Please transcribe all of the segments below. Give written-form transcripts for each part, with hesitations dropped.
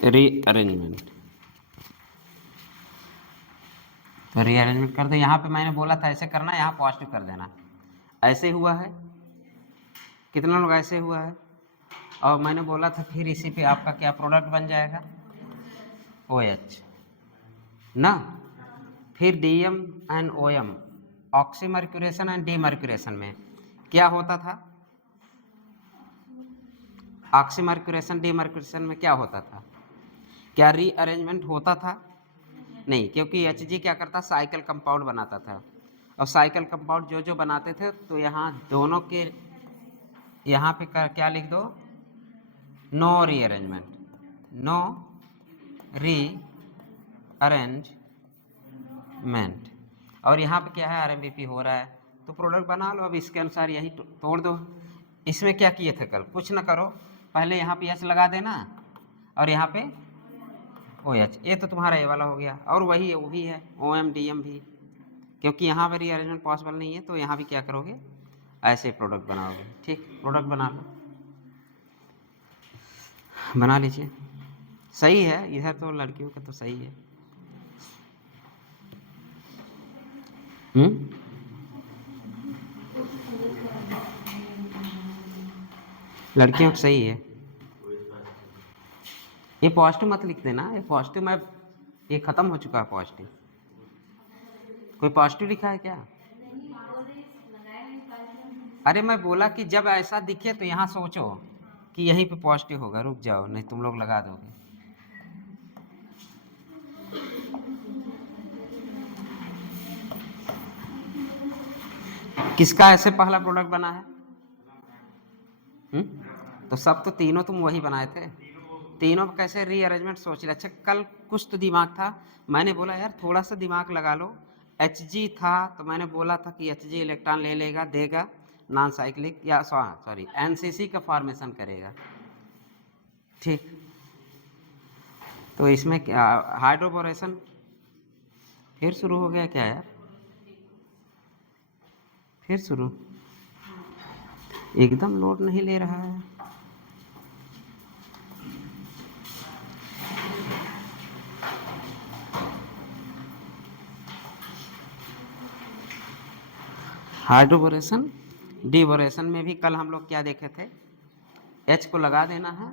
Rearrangement. तो rearrangement कर दो। यहाँ पे मैंने बोला था ऐसे करना, यहाँ पॉजिटिव कर देना। ऐसे हुआ है, कितना लोग ऐसे हुआ है। और मैंने बोला था फिर इसी पे आपका क्या प्रोडक्ट बन जाएगा, OH ना। फिर DM and OM, oxymercuration and demercuration में क्या होता था, ऑक्सीमर्क्यूरेशन डीमर्क्यूरेशन में क्या होता था, क्या रीअरेंजमेंट होता था? नहीं, क्योंकि Hg क्या करता, साइकिल कंपाउंड बनाता था। और साइकिल कंपाउंड जो जो बनाते थे तो यहाँ दोनों के यहाँ पे क्या लिख दो, नो रीअरेंजमेंट, नो रीअरेंजमेंट। और यहाँ पे क्या है, RMBP हो रहा है, तो प्रोडक्ट बना लो। अब इसके अनुसार यही तोड़ दो। इसमें क्या किए थे कल, कुछ ना करो, पहले यहाँ पे H लगा देना और यहाँ पे OH। ये तो तुम्हारा ये वाला हो गया। और वही वो भी है OM DM भी, क्योंकि यहाँ पर रीअरेंजमेंट पॉसिबल नहीं है, तो यहाँ भी क्या करोगे, ऐसे प्रोडक्ट बनाओगे। ठीक, प्रोडक्ट बना लो, बना लीजिए। सही है, इधर तो लड़कियों का तो सही है। लड़कियों का सही है। ये पॉजिटिव मत लिख देना, ये पॉजिटिव मैं, ये खत्म हो चुका है पॉजिटिव। कोई पॉजिटिव लिखा है क्या? अरे मैं बोला कि जब ऐसा दिखे तो यहाँ सोचो कि यहीं पे पॉजिटिव होगा। रुक जाओ, नहीं तुम लोग लगा दोगे। किसका ऐसे पहला प्रोडक्ट बना है? तो सब तो तीनों तुम वही बनाए थे, तीनों का कैसे रीअरेंजमेंट सोच लिया। अच्छा, कल कुछ तो दिमाग था, मैंने बोला यार थोड़ा सा दिमाग लगा लो। Hg था तो मैंने बोला था कि Hg इलेक्ट्रॉन ले लेगा, देगा नॉन साइक्लिक या सॉरी NCC का फॉर्मेशन करेगा। ठीक, तो इसमें क्या हाइड्रोबोरेशन फिर शुरू हो गया क्या यार, फिर शुरू, एकदम लोड नहीं ले रहा है। हाइड्रोबोरेशन डीबोरेशन में भी कल हम लोग क्या देखे थे, H को लगा देना है।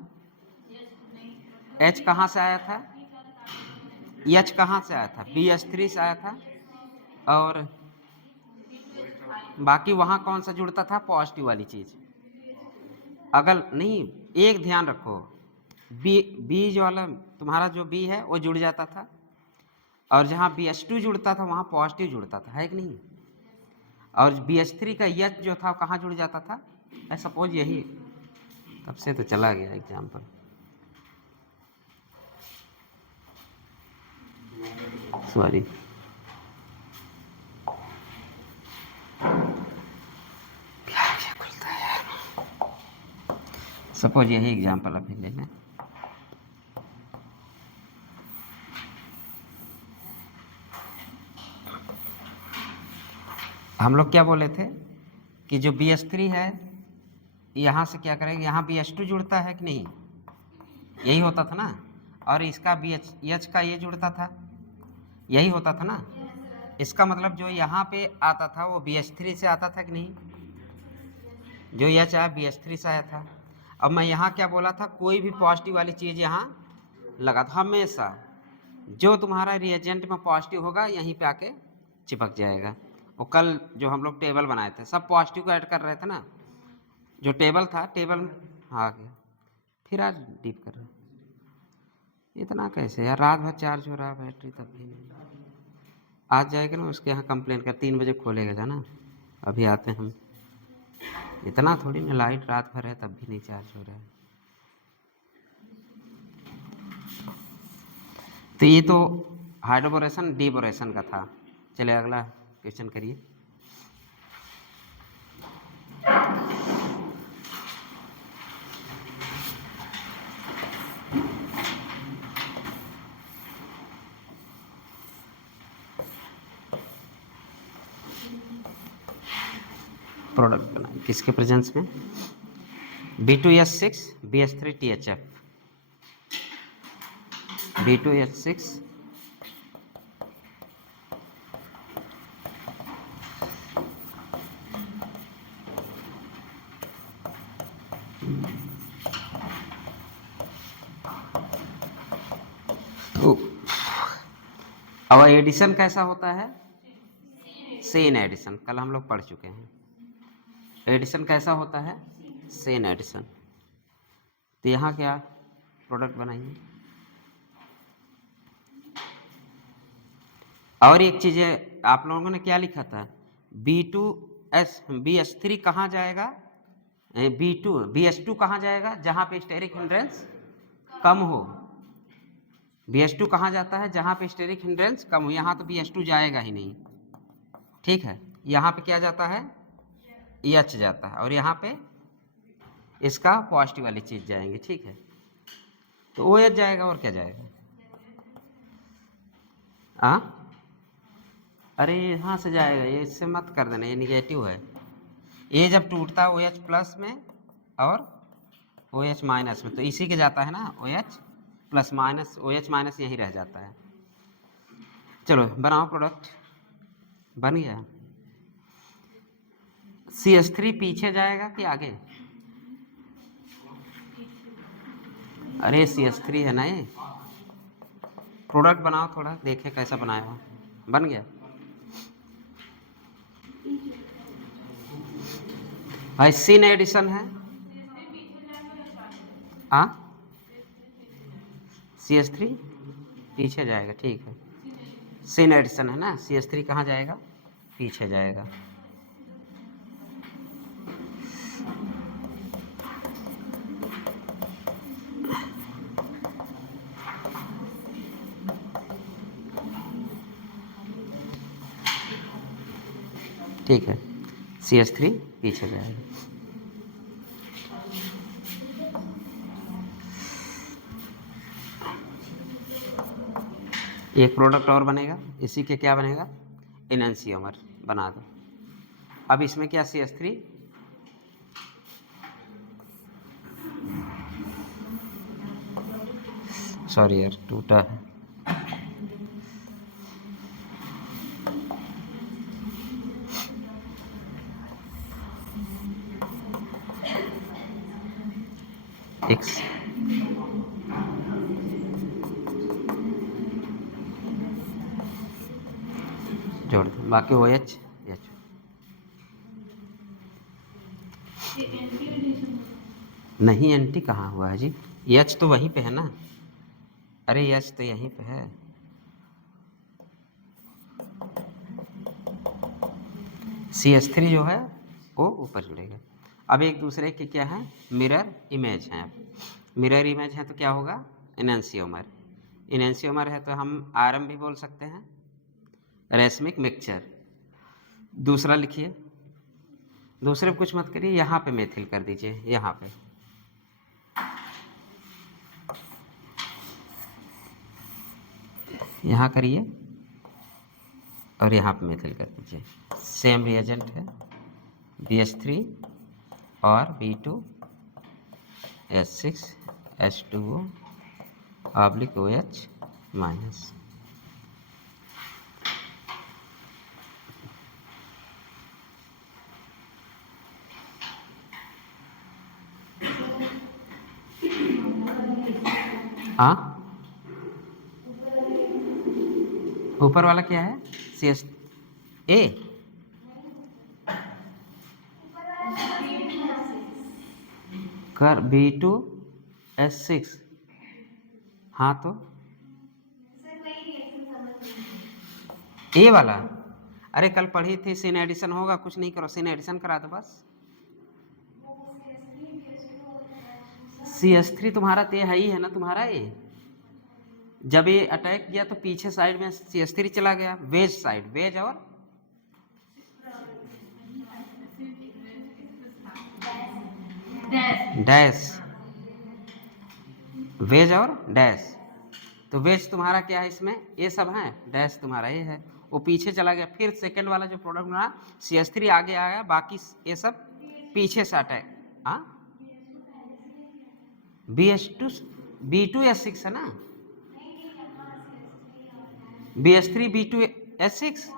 H कहाँ से आया था, H कहाँ से आया था, BH3 से आया था। और बाकी वहाँ कौन सा जुड़ता था, पॉजिटिव वाली चीज़। अगर नहीं, एक ध्यान रखो, बी वाला तुम्हारा जो B है वो जुड़ जाता था, और जहाँ BH2 जुड़ता था वहाँ पॉजिटिव जुड़ता था, है कि नहीं। और BH3 का H जो था कहाँ जुड़ जाता था, सपोज यही, तब से तो चला गया एग्जाम्पल। सॉरी, क्या खुलता है यार। सपोज यही एग्जाम्पल अभी ले लें। हम लोग क्या बोले थे कि जो BH3 है यहाँ से क्या करेंगे, यहाँ BH2 जुड़ता है कि नहीं, यही होता था ना। और इसका BH का ये जुड़ता था, यही होता था ना। इसका मतलब जो यहाँ पे आता था वो BH3 से आता था कि नहीं, जो H आया BH3 से आया था। अब मैं यहाँ क्या बोला था, कोई भी पॉजिटिव वाली चीज़ यहाँ लगा था, हमेशा जो तुम्हारा रिएजेंट में पॉजिटिव होगा यहीं पे आके चिपक जाएगा। वो कल जो हम लोग टेबल बनाए थे सब पॉजिटिव को ऐड कर रहे थे ना, जो टेबल था टेबल में आ गया। फिर आज डीप कर रहे, इतना कैसे यार, रात भर चार्ज हो रहा है बैटरी तब भी नहीं। आज जाएगा ना उसके यहाँ कंप्लेन कर, 3 बजे खोलेगा जाना, अभी आते हैं हम। इतना थोड़ी ना, लाइट रात भर है तब भी नहीं चार्ज हो रहा है। तो ये तो हाइड्रोबोरेशन डीबोरेशन का था। चलिए अगला क्वेश्चन करिए। प्रोडक्ट बनाए किसके प्रेजेंस में, B2S6 BH3 THF। B2H6 तो अब एडिशन कैसा होता है? सेन एडिशन, कल हम लोग पढ़ चुके हैं। एडिशन कैसा होता है? सेन एडिशन। तो यहाँ क्या प्रोडक्ट बनाइए। और एक चीज़ है, आप लोगों ने क्या लिखा था? BS3 कहाँ जाएगा? BS2 कहाँ जाएगा? जहाँ पे स्टेरिक हिंड्रेंस कम हो। BS2 कहाँ जाता है? जहाँ पे स्टेरिक हिंड्रेंस कम हो। यहाँ तो BS2 जाएगा ही नहीं, ठीक है। यहाँ पे क्या जाता है? H जाता है, और यहाँ पे इसका पॉजिटिव वाली चीज़ जाएंगी, ठीक है। तो OH जाएगा, और क्या जाएगा? अरे यहाँ से जाएगा, ये इससे मत कर देना, ये निगेटिव है। ये जब टूटता है OH प्लस में और OH माइनस में, तो इसी के जाता है ना, OH plus minus, OH minus यहीं रह जाता है। चलो बनाओ प्रोडक्ट। बन गया। CH3 पीछे जाएगा कि आगे? अरे CH3 है ना ये। प्रोडक्ट बनाओ थोड़ा, देखे कैसा बनाया हो। बन गया भाई। सीन एडिशन है। CH3 पीछे जाएगा, ठीक है। सीन एडिशन है ना, CH3 कहाँ जाएगा? पीछे जाएगा। ठीक है, CH3 पीछे जाएगा। एक प्रोडक्ट और बनेगा, इसी के क्या बनेगा? एनैंसियोमर बना दो। अब इसमें क्या? CH3 सॉरी यार, टूटा है। X जोड़ दो, बाकी OH H। नहीं, एंटी कहाँ हुआ है जी? H तो वहीं पे है ना। अरे H तो यहीं पे है। CH3 जो है वो ऊपर जुड़ेगा। अब एक दूसरे के क्या है? मिरर इमेज हैं। मिरर इमेज है तो क्या होगा? एनैंसियोमर। एनैंसियोमर है तो हम आरएम भी बोल सकते हैं, रेशमिक मिक्सचर। दूसरा लिखिए, दूसरे पे कुछ मत करिए, यहाँ पे मेथिल कर दीजिए, यहाँ पे। यहाँ करिए और यहाँ पे मेथिल कर दीजिए। सेम रिएजेंट है, BH3 और B2H6H2O / OH माइनस। हाँ, ऊपर वाला क्या है? CH कर B2H6। हाँ तो ए वाला, अरे कल पढ़ी थी सीन एडिशन होगा, कुछ नहीं करो, सीन एडिशन करा दो बस। CH3 तुम्हारा तो है ही है ना, तुम्हारा ये जब ये अटैक किया तो पीछे साइड में CH3 चला गया, वेज साइड, वेज और डैश, वेज और डैश। तो वेज तुम्हारा क्या है इसमें? ये सब है, डैश तुम्हारा ये है, वो पीछे चला गया। फिर सेकंड वाला जो प्रोडक्ट बना CH3 आगे आया, बाकी ये सब पीछे से अटैक। हाँ, BH2 B2H6 है ना। BH3 B2H6।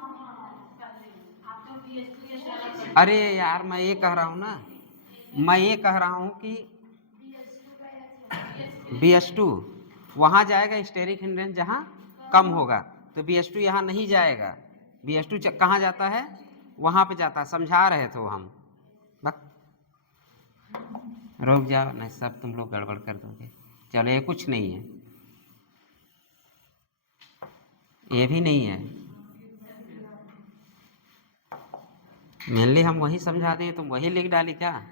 अरे यार मैं ये कह रहा हूँ ना, मैं ये कह रहा हूँ कि BH2 वहाँ जाएगा स्टेरिक हिंड्रेंस जहाँ कम होगा, तो BH2 यहाँ नहीं जाएगा। BH2 कहाँ जाता है? वहाँ पे जाता है, समझा रहे थे हम। बस रुक जाओ, नहीं सब तुम लोग गड़बड़ कर दोगे। चलो ये कुछ नहीं है, ये भी नहीं है। मेनली हम वही समझा दें, तुम वही लिख डाली क्या?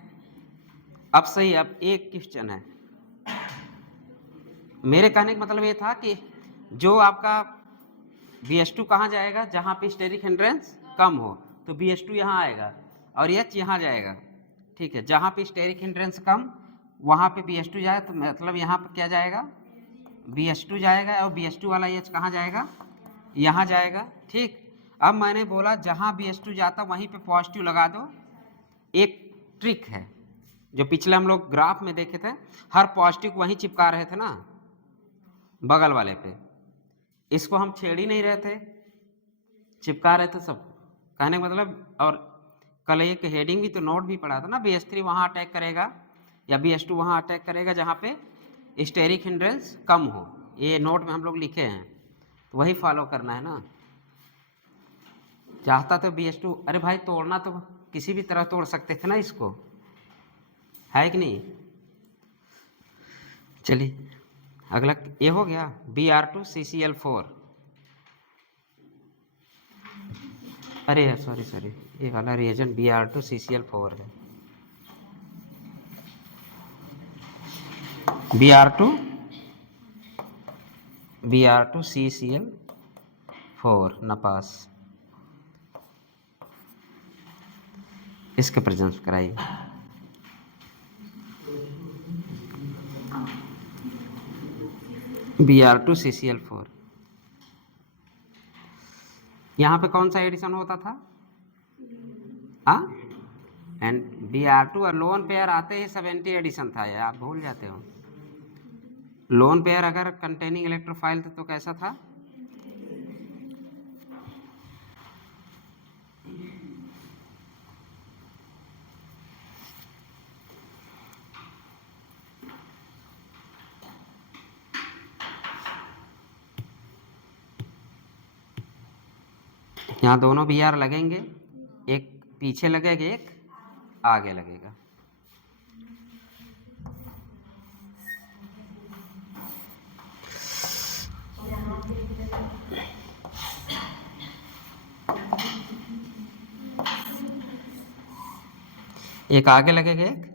अब सही, अब एक क्वेश्चन है। मेरे कहने का मतलब ये था कि जो आपका BH2 कहाँ जाएगा? जहाँ पे स्टेरिक हिंड्रेंस कम हो, तो BH2 यहाँ आएगा और H यहाँ जाएगा। ठीक है, जहाँ पे स्टेरिक हिंड्रेंस कम वहाँ पे BH2 जाए, तो मतलब यहाँ पे क्या जाएगा? BH2 जाएगा और BH2 वाला H कहाँ जाएगा? यहाँ जाएगा। ठीक, अब मैंने बोला जहाँ BH2 जाता वहीं पे पॉजिटिव लगा दो। एक ट्रिक है जो पिछले हम लोग ग्राफ में देखे थे, हर पॉजिटिव वहीं चिपका रहे थे ना बगल वाले पे, इसको हम छेड़ ही नहीं रहे थे, चिपका रहे थे सब। कहने का मतलब, और कल एक हेडिंग भी तो नोट भी पढ़ा था ना, BH3 वहाँ अटैक करेगा या BH2 वहाँ अटैक करेगा जहाँ पे स्टेरिक हिंड्रेंस कम हो। ये नोट में हम लोग लिखे हैं, तो वही फॉलो करना है ना। चाहता तो BH2, अरे भाई तोड़ना तो किसी भी तरह तोड़ सकते थे ना इसको, है कि नहीं? चलिए अगला ये हो गया Br2CCl4। अरे सॉरी सॉरी, ये वाला रिएजेंट Br2CCl4 है। Br2CCl4 नपास, इसके प्रेजेंस कराइए। Br2CCl4, यहाँ पे कौन सा एडिशन होता था? हाँ, एंड Br2 और लोन पेयर आते ही 70 एडिशन था, ये आप भूल जाते हो। लोन पेयर अगर कंटेनिंग इलेक्ट्रोफाइल था तो कैसा था? यहाँ दोनों Br लगेंगे, एक पीछे लगेगा एक आगे लगेगा। एक आगे लगेगा एक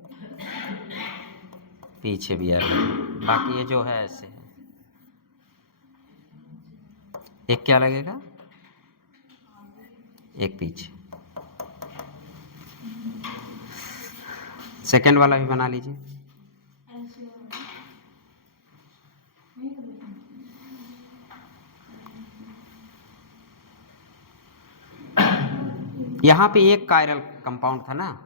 पीछे Br लगेगा, बाकी ये जो है ऐसे है। एक क्या लगेगा? एक पीछे। सेकंड वाला भी बना लीजिए। यहाँ पे एक कायरल कंपाउंड था ना,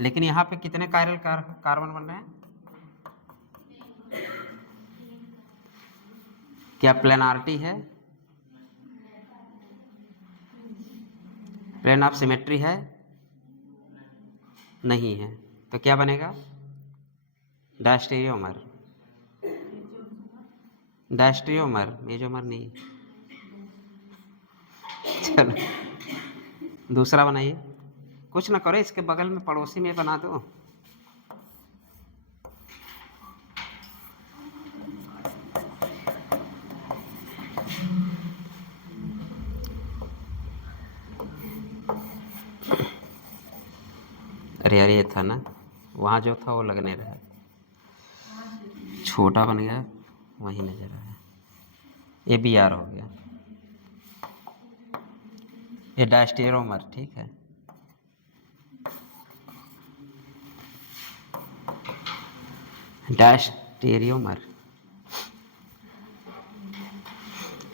लेकिन यहाँ पे कितने कायरल कार्बन बन रहे हैं? क्या प्लेनारिटी है? प्लेन ऑफ सिमेट्री है? नहीं है, तो क्या बनेगा? डायस्टेरियोमर। डायस्टेरियोमर, मेजोमर नहीं। चलो दूसरा बनाइए, कुछ ना करो, इसके बगल में पड़ोसी में बना दो। अरे यार ये था ना, वहाँ जो था वो लगने रहा, छोटा बन गया, वही नजर आया। ये Br हो गया, ये डायस्टेरियोमर। ठीक है, डायस्टेरियोमर,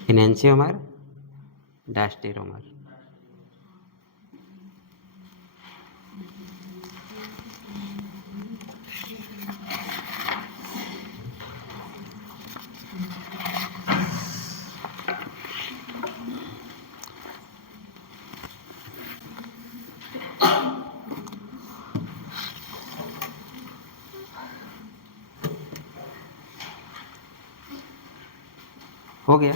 इनेंशियोमर, डायस्टेरियोमर। हो गया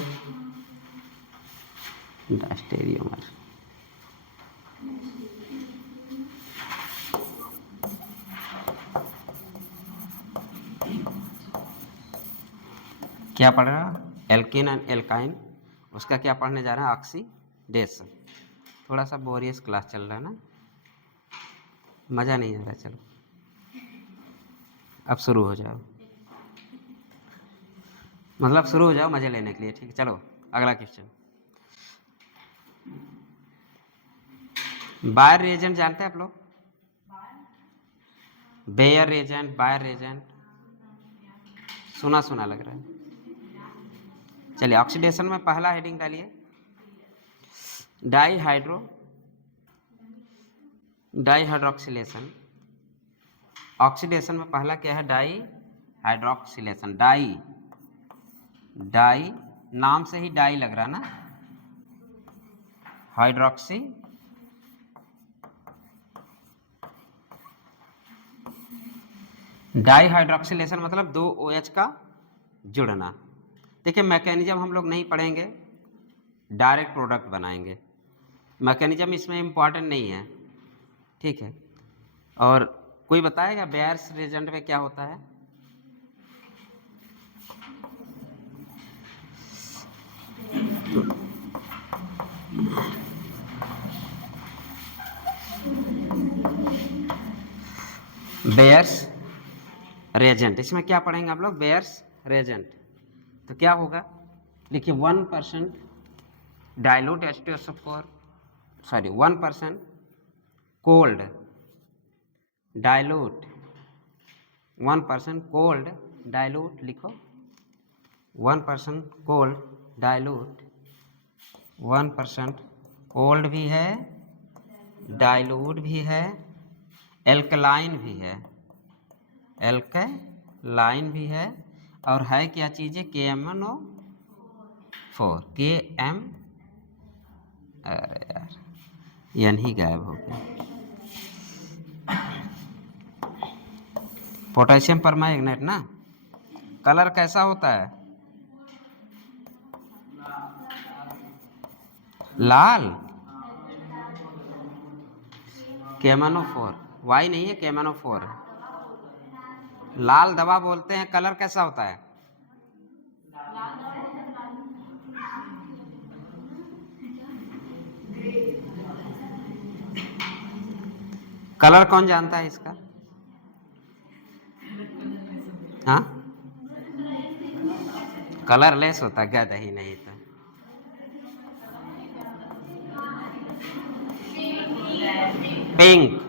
डायस्टेरियोमर। क्या पढ़ रहा है? एल्केन एंड एल्काइन, उसका क्या पढ़ने जा रहा है? ऑक्सीडेशन। थोड़ा सा बोरियस क्लास चल रहा है ना, मज़ा नहीं आ रहा। चलो अब शुरू हो जाओ, मतलब शुरू हो जाओ मज़े लेने के लिए, ठीक है। चलो अगला क्वेश्चन। बायर रिएजेंट जानते हैं आप लोग? बेयर रिएजेंट, बायर रिएजेंट, सुना सुना लग रहा है। चलिए ऑक्सीडेशन में पहला हेडिंग डालिए, डाईहाइड्रोक्सिलेशन। ऑक्सीडेशन में पहला क्या है? डाईहाइड्रोक्सिलेशन। डाई नाम से ही डाई लग रहा ना, हाइड्रोक्सी डाईहाइड्रोक्सिलेशन मतलब 2 OH का जुड़ना। देखिए मैकेनिज्म हम लोग नहीं पढ़ेंगे, डायरेक्ट प्रोडक्ट बनाएंगे। मैकेनिज्म इसमें इम्पॉर्टेंट नहीं है, ठीक है। और कोई बताएगा बेयर्स रिएजेंट में क्या होता है? बेयर्स रिएजेंट, इसमें क्या पढ़ेंगे आप लोग? Bears reagent. तो क्या होगा, देखिए 1% dilute H2SO4, sorry 1% cold dilute, 1% cold dilute लिखो, 1% कोल्ड डाइल्यूट, 1% कोल्ड भी है, डाइल्यूट भी है, एल्कलाइन भी है, एल्कलाइन भी है, और है क्या चीज़ें? KMnO4, KM, अरे यार एन ही गायब हो गया। पोटेशियम परमैंगनेट ना, कलर कैसा होता है? लाल, KMnO4, वाई नहीं है, KMnO4 है। लाल दवा बोलते हैं, कलर कैसा होता है? कलर कौन जानता है इसका? हाँ, कलरलेस होता, गद ही नहीं तो। पिंक,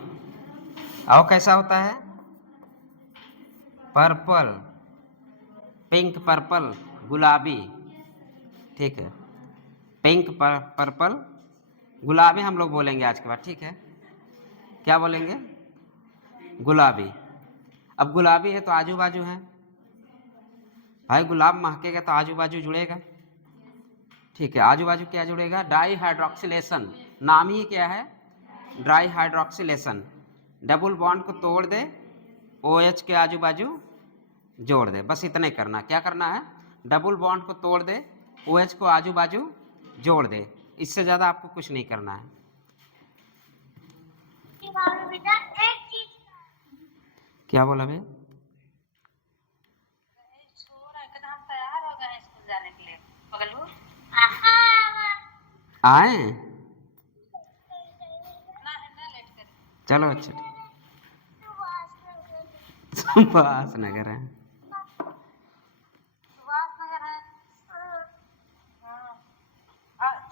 और कैसा होता है? पर्पल, पिंक पर्पल गुलाबी, ठीक है। पिंक पर्पल गुलाबी हम लोग बोलेंगे आज के बाद, ठीक है। क्या बोलेंगे? गुलाबी। अब गुलाबी है तो आजू बाजू है भाई, गुलाब महकेगा तो आजू बाजू जुड़ेगा, ठीक है। आजू बाजू क्या जुड़ेगा? डाईहाइड्रोक्सिलेशन, नाम ही क्या है? डाईहाइड्रोक्सिलेशन। डबल बॉन्ड को तोड़ दे, OH के आजू बाजू जोड़ दे, बस इतना ही करना। क्या करना है? डबल बॉन्ड को तोड़ दे, OH को आजू बाजू जोड़ दे, इससे ज़्यादा आपको कुछ नहीं करना है। क्या बोला भैया? आए चलो अच्छा, सुभाष नगर है।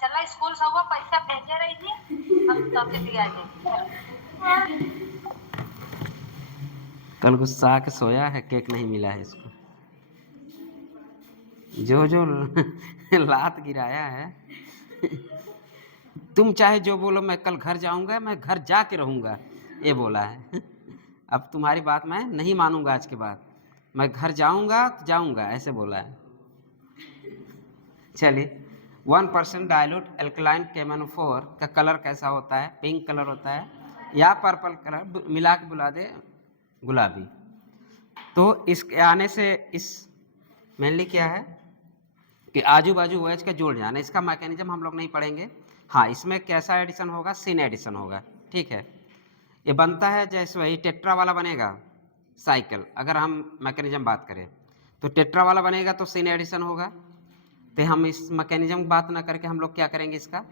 चला स्कूल से हुआ, पैसा भेजे रही थी, हम तब दिया जाए। कल गुस्सा आके सोया है, केक नहीं मिला है इसको। जो जो लात गिराया है तुम चाहे जो बोलो, मैं कल घर जाऊंगा, मैं घर जाके रहूंगा, ये बोला है। अब तुम्हारी बात मैं नहीं मानूंगा आज के बाद, मैं घर जाऊंगा तो जाऊंगा, ऐसे बोला है। चलिए 1% डाइल्यूट एल्कलाइन KMnO4 का कलर कैसा होता है? पिंक कलर होता है या पर्पल कलर, मिला के बुला दे गुलाबी। तो इसके आने से इस मेनली क्या है? कि आजू बाजू OH का जोड़ जाना। इसका मैकेनिज्म हम लोग नहीं पढ़ेंगे। हाँ, इसमें कैसा एडिशन होगा, सिन एडिशन होगा, ठीक है। ये बनता है जैसे वही टेट्रा वाला बनेगा साइकिल, अगर हम मैकेनिज्म बात करें तो टेट्रा वाला बनेगा तो सिन एडिशन होगा। तो हम इस मैकेनिज्म की बात ना करके हम लोग क्या करेंगे, इसका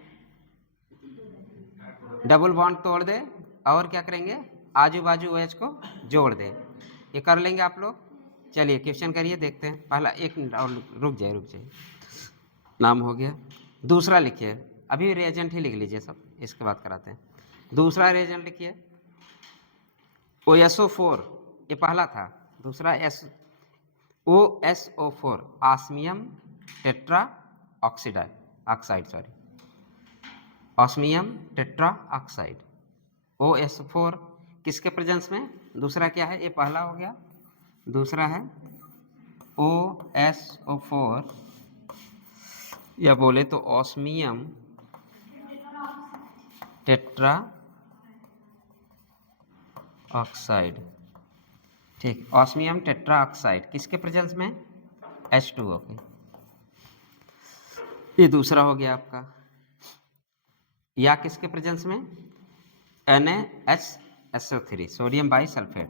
डबल बॉन्ड तोड़ दे और क्या करेंगे, आजू बाजू OH को जोड़ दे। ये कर लेंगे आप लोग। चलिए क्वेश्चन करिए, देखते हैं। पहला एक मिनट और रुक जाइए, नाम हो गया। दूसरा लिखिए, अभी रिएजेंट ही लिख लीजिए सब, इसके बाद कराते हैं। दूसरा रिएजेंट लिखिए OSO4, ये पहला था। दूसरा OSO4 osmium tetra oxide, sorry, osmium tetra oxide OSO4 किसके प्रेजेंस में। दूसरा क्या है, ये पहला हो गया। दूसरा है OSO4 या बोले तो ऑस्मियम टेट्रा ऑक्साइड, ठीक। ऑस्मियम टेट्रा ऑक्साइड किसके प्रेजेंस में, H2O के। ये दूसरा हो गया आपका। या किसके प्रेजेंस में, NaHSO3 सोडियम बाइसल्फेट,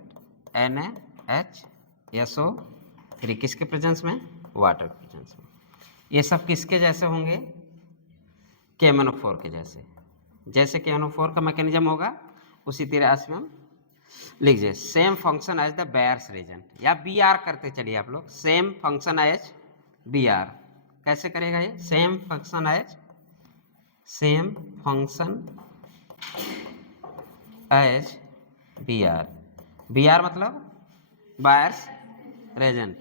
NaHSO3 किसके प्रेजेंस में, वाटर के प्रेजेंस में। ये सब किसके जैसे होंगे, KMnO4 के जैसे। जैसे KMnO4 का मैकेनिज्म होगा उसी तरह से हम लिख जाए same function as the Baeyer's reagent, या BR करते चलिए आप लोग, सेम फंक्शन एज BR। कैसे करेगा ये, same function as BR। BR मतलब बायर्स रिएजेंट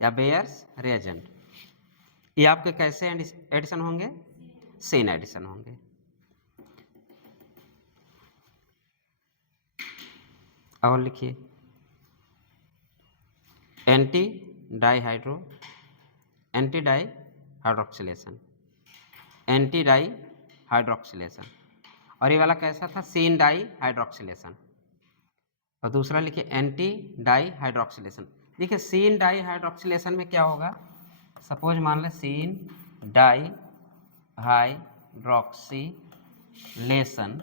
या बेयर्स रिएजेंट। ये आपके कैसे एडिशन होंगे, सिन एडिशन होंगे। और लिखिए एंटी डाई हाइड्रोक्सिलेशन, और ये वाला कैसा था, सिन डाई हाइड्रोक्सिलेशन। और दूसरा लिखिए एंटी डाई हाइड्रोक्सिलेशन। देखिए सिन डाई हाइड्रोक्सिलेशन में क्या होगा, सपोज मान लें सिन डाई हाइड्रोक्सिलेशन,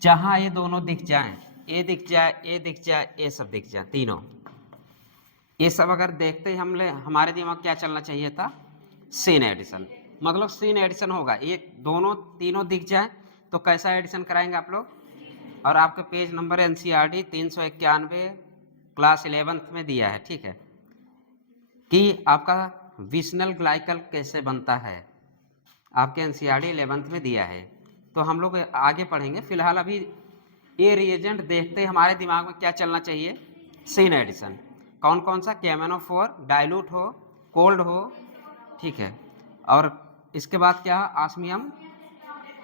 जहाँ ये दोनों दिख जाएं, ये दिख जाए, ये दिख जाए, ये सब दिख जाए, तीनों ये सब अगर देखते ही हमारे दिमाग क्या चलना चाहिए था, सिन एडिशन। मतलब सिन एडिशन होगा, ये दोनों तीनों दिख जाए तो कैसा एडिशन कराएंगे आप लोग। और आपके page number NCERT 391 class 11th में दिया है, ठीक है, कि आपका विशनल ग्लाइकल कैसे बनता है, आपके NCERT 11th में दिया है। तो हम लोग आगे पढ़ेंगे। फिलहाल अभी ये रिएजेंट देखते ही हमारे दिमाग में क्या चलना चाहिए, सिन एडिशन। कौन कौन सा, KMnO4 डाइल्यूट हो, कोल्ड हो, ठीक है, और इसके बाद क्या है, ऑस्मियम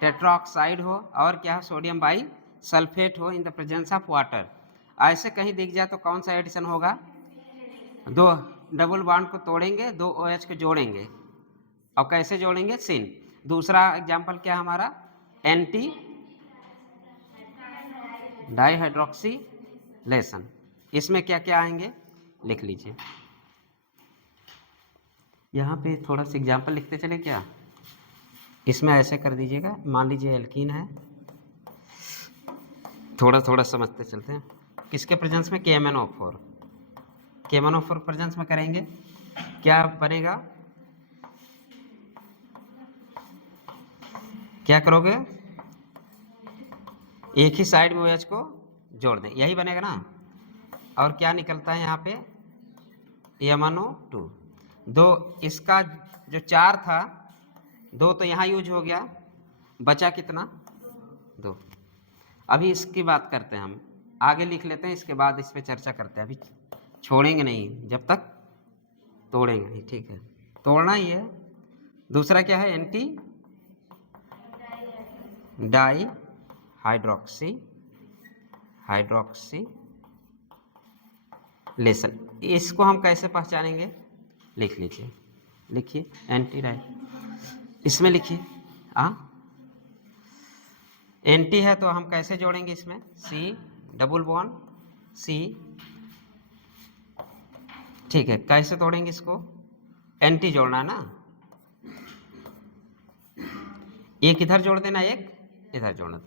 टेट्राऑक्साइड हो, और क्या है, सोडियम बाई सल्फेट हो in the presence of water. ऐसे कहीं दिख जाए तो कौन सा एडिशन होगा, दो डबल बॉन्ड को तोड़ेंगे, दो OH को जोड़ेंगे। और कैसे जोड़ेंगे, सिन। दूसरा एग्जाम्पल क्या है हमारा, एंटी डाइहाइड्रोक्सिलेशन। इसमें क्या क्या आएंगे, लिख लीजिए। यहाँ पे थोड़ा सा एग्जाम्पल लिखते चले क्या, इसमें ऐसे कर दीजिएगा। मान लीजिए एल्कीन है, थोड़ा थोड़ा समझते चलते हैं। किसके प्रेजेंस में, KMnO4 प्रेजेंस में करेंगे, क्या बनेगा, क्या करोगे, एक ही साइड में OH को जोड़ दें, यही बनेगा ना। और क्या निकलता है यहाँ पे, MnO2। दो इसका जो 4 था, 2 तो यहाँ यूज हो गया, बचा कितना, 2। अभी इसकी बात करते हैं, हम आगे लिख लेते हैं, इसके बाद इस पे चर्चा करते हैं। अभी छोड़ेंगे नहीं जब तक तोड़ेंगे नहीं, ठीक है, तोड़ना ही है। दूसरा क्या है, एंटी डाई हाइड्रोक्सिलेशन। इसको हम कैसे पहचानेंगे, लिख लीजिए, लिखिए एंटी डाई, इसमें लिखिए एंटी है तो हम कैसे जोड़ेंगे इसमें, C डबल बॉन्ड C, ठीक है। कैसे तोड़ेंगे इसको, एंटी जोड़ना है ना, एक इधर जोड़ देना, एक इधर जोड़ना,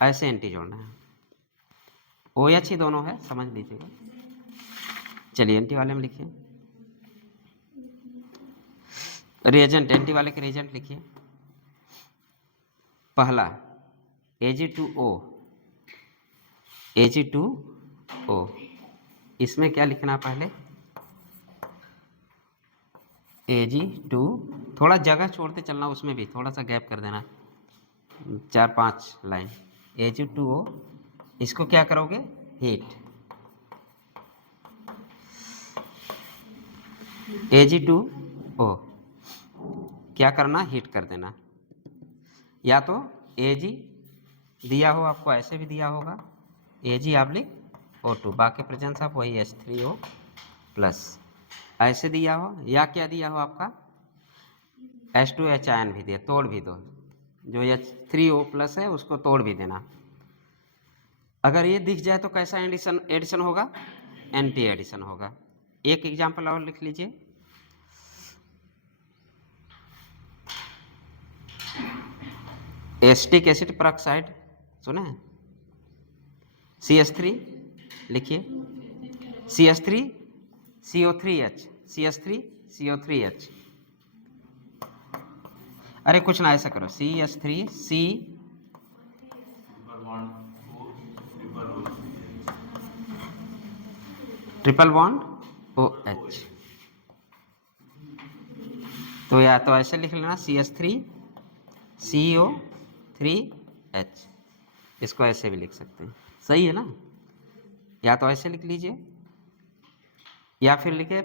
ऐसे एंटी जोड़ना है। OH ही दोनों है, समझ लीजिएगा। चलिए एंटी वाले में लिखिए, रिएजेंट, एंटी वाले के रिएजेंट लिखिए। पहला Ag2O, Ag2O, इसमें क्या लिखना पहले, Ag2, थोड़ा जगह छोड़ते चलना, उसमें भी थोड़ा सा गैप कर देना, 4-5 लाइन। Ag2O, इसको क्या करोगे, हीट। Ag2O क्या करना, हीट कर देना। या तो Ag दिया हो आपको, ऐसे भी दिया होगा Ag/O2, बाकी प्रेजेंस ऑफ वही H3O प्लस, ऐसे दिया हो, या क्या दिया हो आपका H2H आयन भी दिया, तोड़ भी दो, जो H3O प्लस है उसको तोड़ भी देना। अगर ये दिख जाए तो कैसा एडिशन होगा, एंटी एडिशन होगा। एक एग्जाम्पल और लिख लीजिए, एसिटिक एसिड परऑक्साइड सुने हैं, CH3 लिखिए, CH3 CO3H, CH3 CO3H, अरे कुछ ना ऐसा करो, CH3 C triple bond OH, तो या तो ऐसे लिख लेना CH3 CO3H, इसको ऐसे भी लिख सकते हैं, सही है ना। या तो ऐसे लिख लीजिए, या फिर लिखे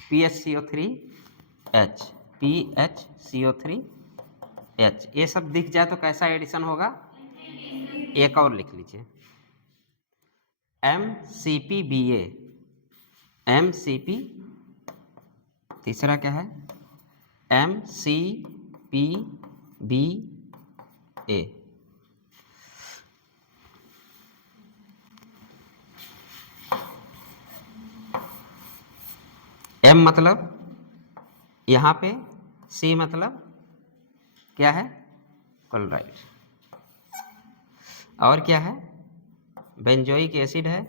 PHCO3H, PHCO3H, ये सब दिख जाए तो कैसा एडिशन होगा, एक और लिख लीजिए MCPBA, MCP, तीसरा क्या है MCPBA। M मतलब यहाँ पे, C मतलब क्या है, क्लोराइड, और क्या है, बेंजोइक एसिड है,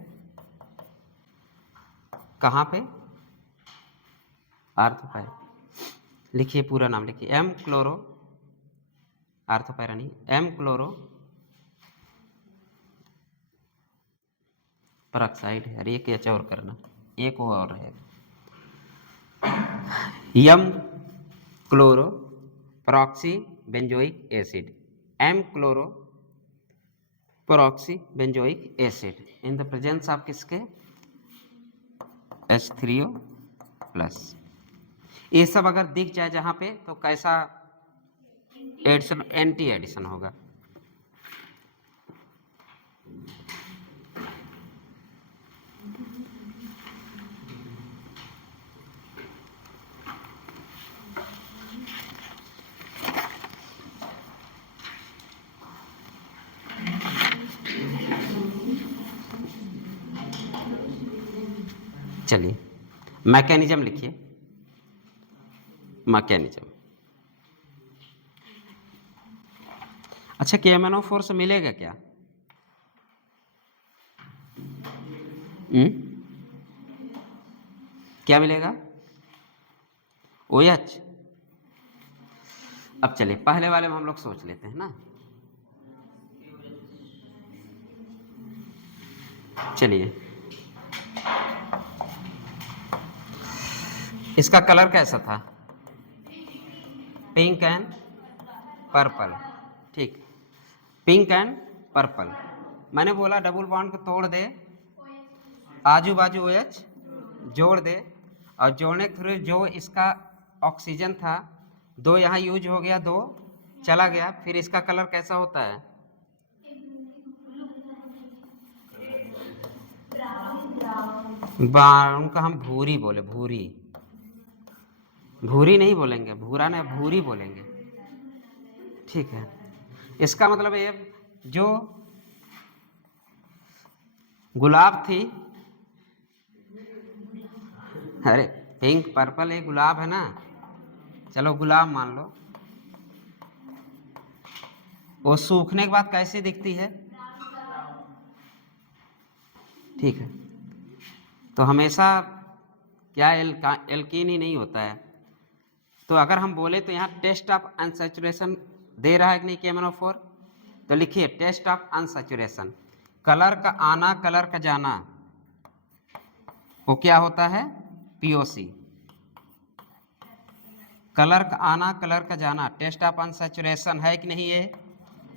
कहाँ पे, आर्थोपैरा, लिखिए पूरा नाम लिखिए, M क्लोरो, आर्थोपैरा नहीं, M क्लोरो परऑक्साइड है, अरे एक एच और करना, एक वो और रहेगा, M chloro परऑक्सी benzoic acid, M chloro परऑक्सी benzoic acid in the presence of किसके, H3O प्लस। ये सब अगर दिख जाए जहां पे तो कैसा एडिशन, एंटी एडिशन होगा। चलिए मैकेनिज्म लिखिए, मैकेनिज्म, अच्छा KMnO4 से मिलेगा क्या, क्या मिलेगा, OH। अब चलिए पहले वाले में हम लोग सोच लेते हैं ना, चलिए इसका कलर कैसा था, पिंक एंड पर्पल, ठीक, पिंक एंड पर्पल। मैंने बोला डबल बॉन्ड को तोड़ दे, आजू बाजू OH जोड़ दे, और जोड़ने के थ्रू जो इसका ऑक्सीजन था, 2 यहाँ यूज हो गया, 2 चला गया, फिर इसका कलर कैसा होता है, ब्राउन का हम भूरी बोले, भूरी, भूरी नहीं बोलेंगे, भूरा नहीं, भूरी बोलेंगे, ठीक है। इसका मतलब ये जो गुलाब थी, अरे पिंक पर्पल एक गुलाब है ना, चलो गुलाब मान लो, वो सूखने के बाद कैसे दिखती है? ठीक है, तो हमेशा क्या एल्कीन ही नहीं होता है। तो अगर हम बोले तो यहाँ टेस्ट ऑफ अनसैचुरेशन दे रहा है कि नहीं KMnO4, तो लिखिए टेस्ट ऑफ अनसैचुरेशन, कलर का आना कलर का जाना, वो क्या होता है? POC। कलर का आना कलर का जाना टेस्ट ऑफ अनसैचुरेशन है कि नहीं? ये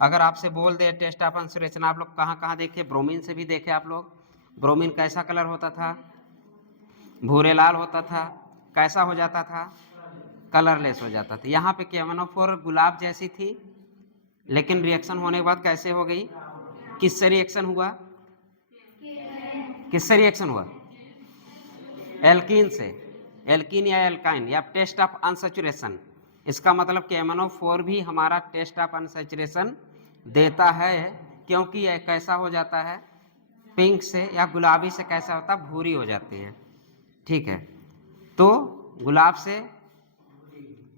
अगर आपसे बोल दे टेस्ट ऑफ अनसैचुरेशन, आप लोग कहाँ कहाँ देखे? ब्रोमीन से भी देखे आप लोग। ब्रोमीन कैसा कलर होता था? भूरे लाल होता था। कैसा हो जाता था? कलरलेस हो जाता था। यहाँ पे KMnO4 गुलाब जैसी थी, लेकिन रिएक्शन होने के बाद कैसे हो गई? किससे रिएक्शन हुआ? किससे रिएक्शन हुआ? एल्कीन से। एल्कीन या एल्काइन या टेस्ट ऑफ अनसैचुरेशन। इसका मतलब KMnO4 भी हमारा टेस्ट ऑफ अनसैचुरेशन देता है, क्योंकि यह कैसा हो जाता है? पिंक से या गुलाबी से कैसा होता है? भूरी हो जाती है। ठीक है, तो गुलाब से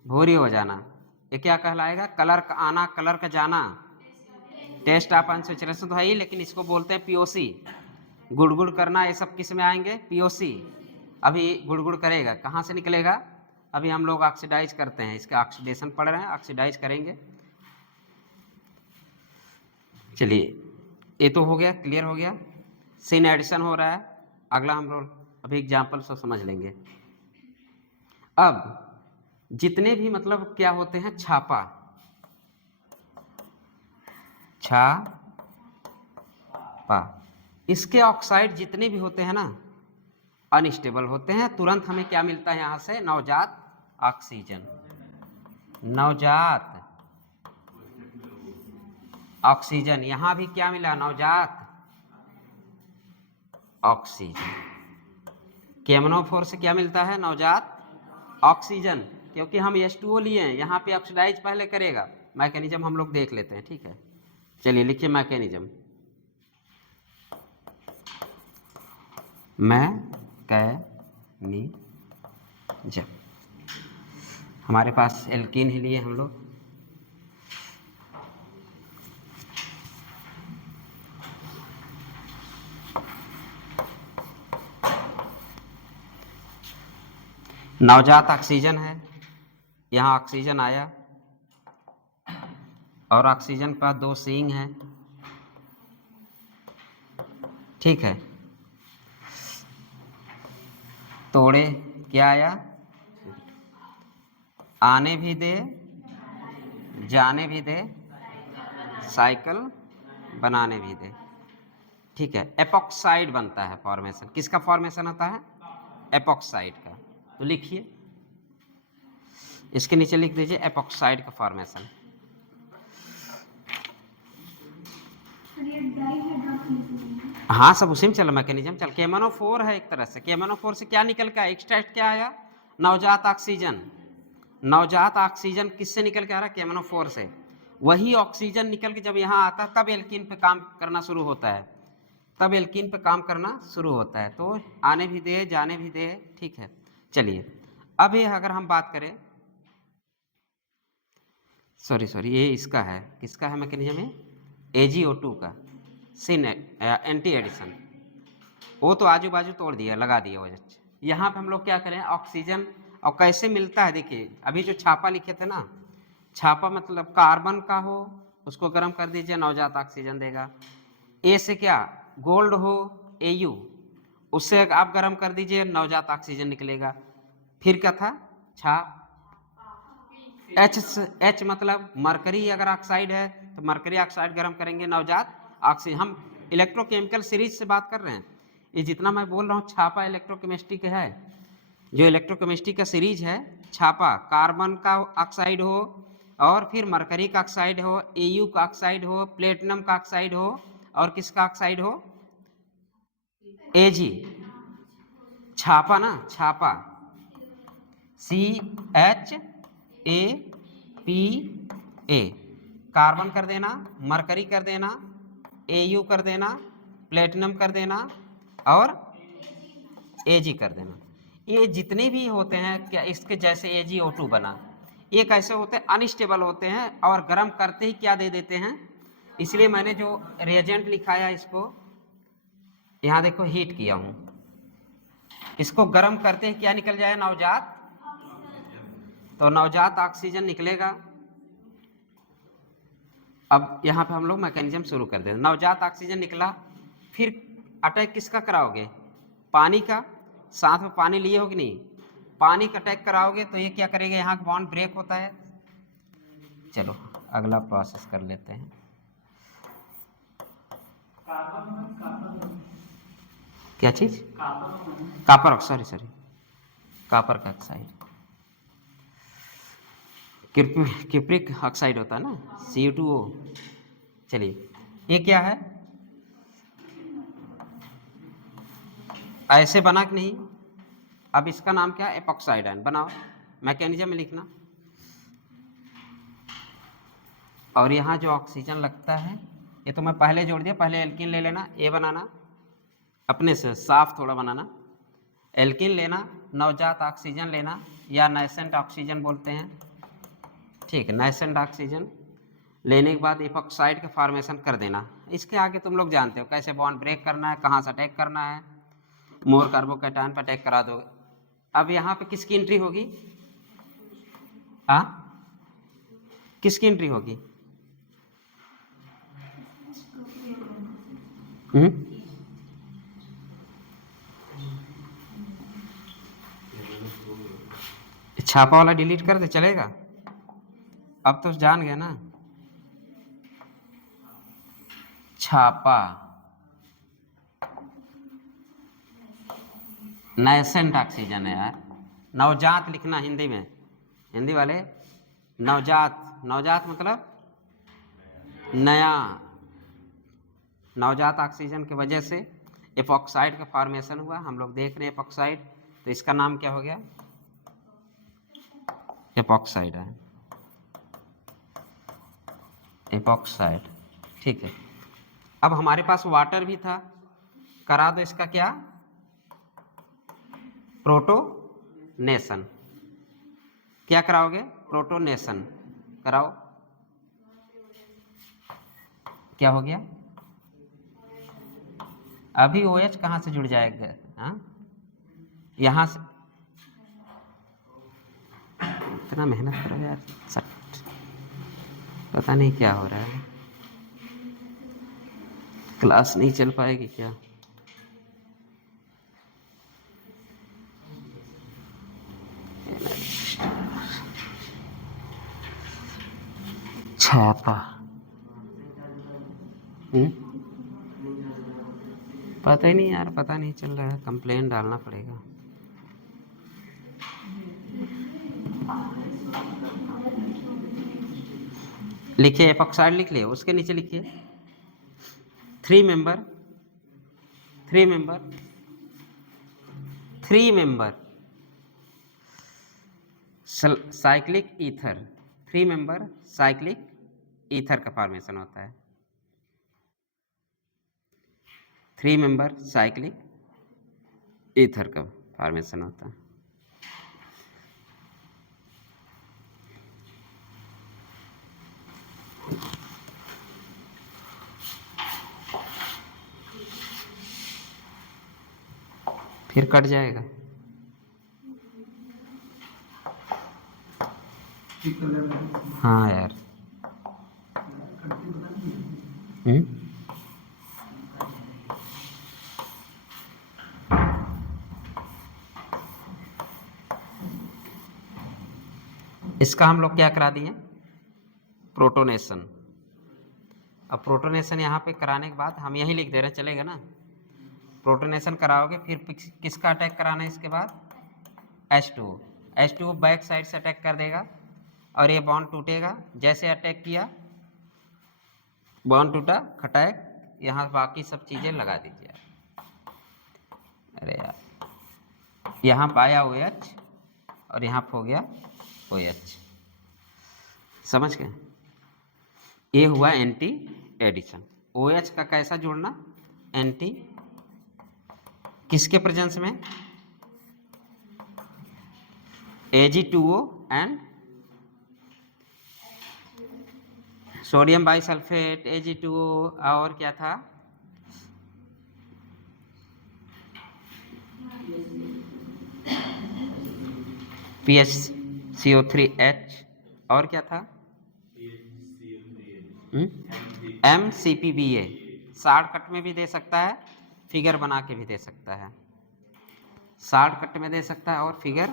भूरी हो जाना, ये क्या कहलाएगा? कलर का आना कलर का जाना, टेस्ट ऑफ अनसैचुरेशन तो है ही, लेकिन इसको बोलते हैं POC। गुड़गुड़ करना, ये सब किस में आएंगे? POC। अभी गुड़गुड़ करेगा, कहाँ से निकलेगा? अभी हम लोग ऑक्सीडाइज करते हैं, इसका ऑक्सीडेशन पढ़ रहे हैं, ऑक्सीडाइज करेंगे। चलिए, ये तो हो गया, क्लियर हो गया। सीन एडिशन हो रहा है। अगला हम लोग अभी एग्जाम्पल से समझ लेंगे। अब जितने भी मतलब क्या होते हैं? छापा, छापा, इसके ऑक्साइड जितने भी होते हैं ना, अनस्टेबल होते हैं। तुरंत हमें क्या मिलता है यहाँ से? नवजात ऑक्सीजन। नवजात ऑक्सीजन, यहाँ भी क्या मिला? नवजात ऑक्सीजन। KMnO4 से क्या मिलता है? नवजात ऑक्सीजन, क्योंकि हम H2O लिए हैं, यहाँ पे ऑक्सीडाइज पहले करेगा। मैकेनिज्म हम लोग देख लेते हैं, ठीक है। चलिए लिखिए मैकेनिज्म। मैकेनिज्म, हमारे पास एल्कीन ही लिए हम लोग। नवजात ऑक्सीजन है, यहाँ ऑक्सीजन आया और ऑक्सीजन का 2 सींग है, ठीक है। तोड़े, क्या आया? आने भी दे जाने भी दे, साइकिल बनाने भी दे, ठीक है। एपॉक्साइड बनता है फॉर्मेशन। किसका फॉर्मेशन होता है? एपॉक्साइड का। तो लिखिए, इसके नीचे लिख दीजिए एपॉक्साइड का फॉर्मेशन। हाँ, सब उसी में चल मैकेनिज्म चल। KMnO4 है एक तरह से। KMnO4 से क्या निकल के आया? एक्सट्रैक्ट क्या आया? नवजात ऑक्सीजन। नवजात ऑक्सीजन किससे निकल के आ रहा है? KMnO4 से। वही ऑक्सीजन निकल के जब यहाँ आता है तब एल्कीन पे काम करना शुरू होता है, तब एल्कीन पे काम करना शुरू होता है। तो आने भी दे जाने भी दे, ठीक है। चलिए, अब ये अगर हम बात करें, सॉरी ये इसका है, किसका है मैकेनिज्म में? AgO2 का सिन एंटी एडिशन। वो तो आजू बाजू तोड़ दिया, लगा दिया वजह। यहाँ पे हम लोग क्या करें? ऑक्सीजन, और कैसे मिलता है देखिए। अभी जो छापा लिखे थे ना, छापा मतलब कार्बन का हो, उसको गर्म कर दीजिए, नवजात ऑक्सीजन देगा। ए से क्या? गोल्ड हो, Au, उससे आप गर्म कर दीजिए, नवजात ऑक्सीजन निकलेगा। फिर क्या था? छाप। H मतलब मरकरी अगर ऑक्साइड है तो मरकरी ऑक्साइड गर्म करेंगे, नवजात ऑक्सीजन। हम इलेक्ट्रोकेमिकल सीरीज से बात कर रहे हैं। ये जितना मैं बोल रहा हूँ छापा इलेक्ट्रोकेमिस्ट्री का है, जो इलेक्ट्रोकेमिस्ट्री का सीरीज है। छापा कार्बन का ऑक्साइड हो, और फिर मरकरी का ऑक्साइड हो, Au का ऑक्साइड हो, प्लेटिनम का ऑक्साइड हो, और किसका ऑक्साइड हो? Ag। छापा ना, छापा CHAPA, कार्बन कर देना, मरकरी कर देना, Au कर देना, प्लेटिनम कर देना, और Ag कर देना। ये जितने भी होते हैं क्या, इसके जैसे AgO2 बना। ये कैसे होते हैं, अनस्टेबल होते हैं और गर्म करते ही क्या दे देते हैं। इसलिए मैंने जो रिएजेंट लिखाया इसको यहाँ देखो हीट किया हूं, इसको गर्म करते ही क्या निकल जाए, नवजात, तो नवजात ऑक्सीजन निकलेगा। अब यहाँ पे हम लोग मैकेनिज्म शुरू कर देते, नवजात ऑक्सीजन निकला, फिर अटैक किसका कराओगे, पानी का, साथ में पानी लिए हो कि नहीं, पानी का अटैक कराओगे तो ये क्या करेगा, यहाँ बॉन्ड ब्रेक होता है। चलो अगला प्रोसेस कर लेते हैं। क्या चीज, कापर, सॉरी कापर का ऑक्साइड, किप्रिक ऑक्साइड होता है ना, Cu2O। चलिए ये क्या है, ऐसे बना कि नहीं, अब इसका नाम क्या है, एपॉक्साइड आयन, बनाओ मैकेनिज्म में लिखना। और यहाँ जो ऑक्सीजन लगता है ये तो मैं पहले जोड़ दिया, पहले एल्कीन ले लेना, ए बनाना, अपने से साफ थोड़ा बनाना, एल्कीन लेना, नवजात ऑक्सीजन लेना या नाइसेंट ऑक्सीजन बोलते हैं, ठीक है, नाइसेंट ऑक्सीजन लेने के बाद एपॉक्साइड का फॉर्मेशन कर देना। इसके आगे तुम लोग जानते हो कैसे बॉन्ड ब्रेक करना है, कहाँ से अटैक करना है, मोर कार्बोकैटायन पर अटैक करा दोगे। अब यहाँ पे किसकी एंट्री होगी, हाँ किसकी एंट्री होगी, छापा वाला डिलीट कर दे चलेगा, अब तो जान गया ना, छापा नाइसेंट ऑक्सीजन है यार, नवजात लिखना हिंदी में, हिंदी वाले नवजात, नवजात मतलब नया, नवजात ऑक्सीजन की वजह से एपॉक्साइड का फॉर्मेशन हुआ, हम लोग देख रहे हैं एपॉक्साइड, तो इसका नाम क्या हो गया, एपॉक्साइड है, एपॉक्साइड, ठीक है। अब हमारे पास वाटर भी था, करा दो इसका क्या, प्रोटोनेशन, क्या कराओगे, प्रोटोनेशन कराओ, क्या हो गया, अभी OH कहाँ से जुड़ जाएगा, हाँ यहाँ से, इतना मेहनत करो यार, पता नहीं क्या हो रहा है, क्लास नहीं चल पाएगी क्या, छापा, पता ही नहीं यार, पता नहीं चल रहा है, कंप्लेन डालना पड़ेगा। लिखिए एपॉक्साइड लिख लिया, उसके नीचे लिखिए 3 member cyclic ether, 3 member cyclic ether का फॉर्मेशन होता है, 3 मेंबर साइक्लिक ईथर का फॉर्मेशन होता है। फिर कट जाएगा, हाँ यार, इसका हम लोग क्या करा दिए, प्रोटोनेशन। अब प्रोटोनेशन यहाँ पे कराने के बाद हम यही लिख दे रहे, चलेगा ना, प्रोटोनेशन कराओगे, फिर किसका अटैक कराना है इसके बाद, H2O बैक साइड से अटैक कर देगा और ये बॉन्ड टूटेगा, जैसे अटैक किया बॉन्ड टूटा, खटैक, यहाँ बाकी सब चीज़ें लगा दीजिए। अरे यार, यहाँ पाया OH और यहाँ हो गया OH, समझ गए, ये हुआ एंटी एडिशन। OH का कैसा जोड़ना, एंटी, किसके प्रेजेंस में, Ag2O and sodium bisulphate Ag2O, और क्या था, PHCO3H, और क्या था, MCPBA। शॉर्टकट में भी दे सकता है, फिगर बना के भी दे सकता है। शॉर्टकट में दे सकता है और फिगर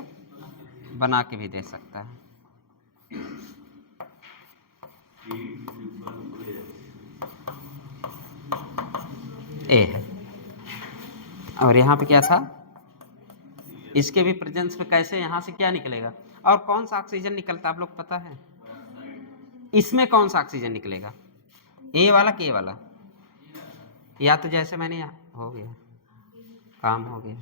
बना के भी दे सकता है। ए है। और यहाँ पे क्या था, इसके भी प्रेजेंस पे कैसे यहाँ से क्या निकलेगा, और कौन सा ऑक्सीजन निकलता आप लोग पता है, इसमें कौन सा ऑक्सीजन निकलेगा, ए वाला के वाला, या तो जैसे मैंने यहाँ हो गया, काम हो गया,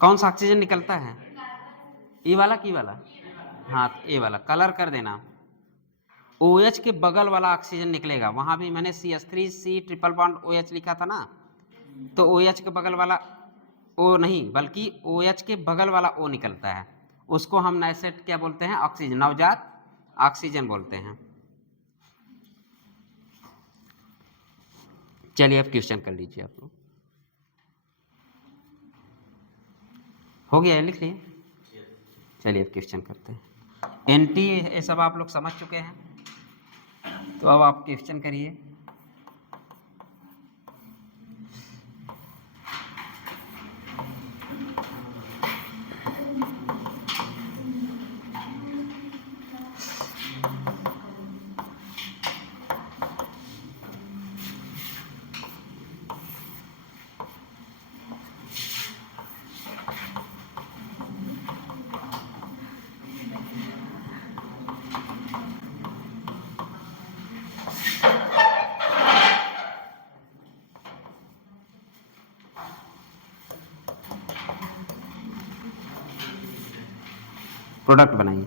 कौन सा ऑक्सीजन निकलता है, ए वाला की वाला, हाँ ए वाला, कलर कर देना। OH के बगल वाला ऑक्सीजन निकलेगा, वहां भी मैंने CH3C ट्रिपल बॉन्ड OH लिखा था ना, तो OH के बगल वाला O नहीं बल्कि OH के बगल वाला O निकलता है, उसको हम नाइसेट क्या बोलते हैं, ऑक्सीजन, नवजात ऑक्सीजन बोलते हैं। चलिए अब क्वेश्चन कर लीजिए आप लोग, हो गया है, लिख लिए। चलिए अब क्वेश्चन करते हैं। NT ये सब आप लोग समझ चुके हैं, तो अब आप क्वेश्चन करिए। प्रोडक्ट बनाइए।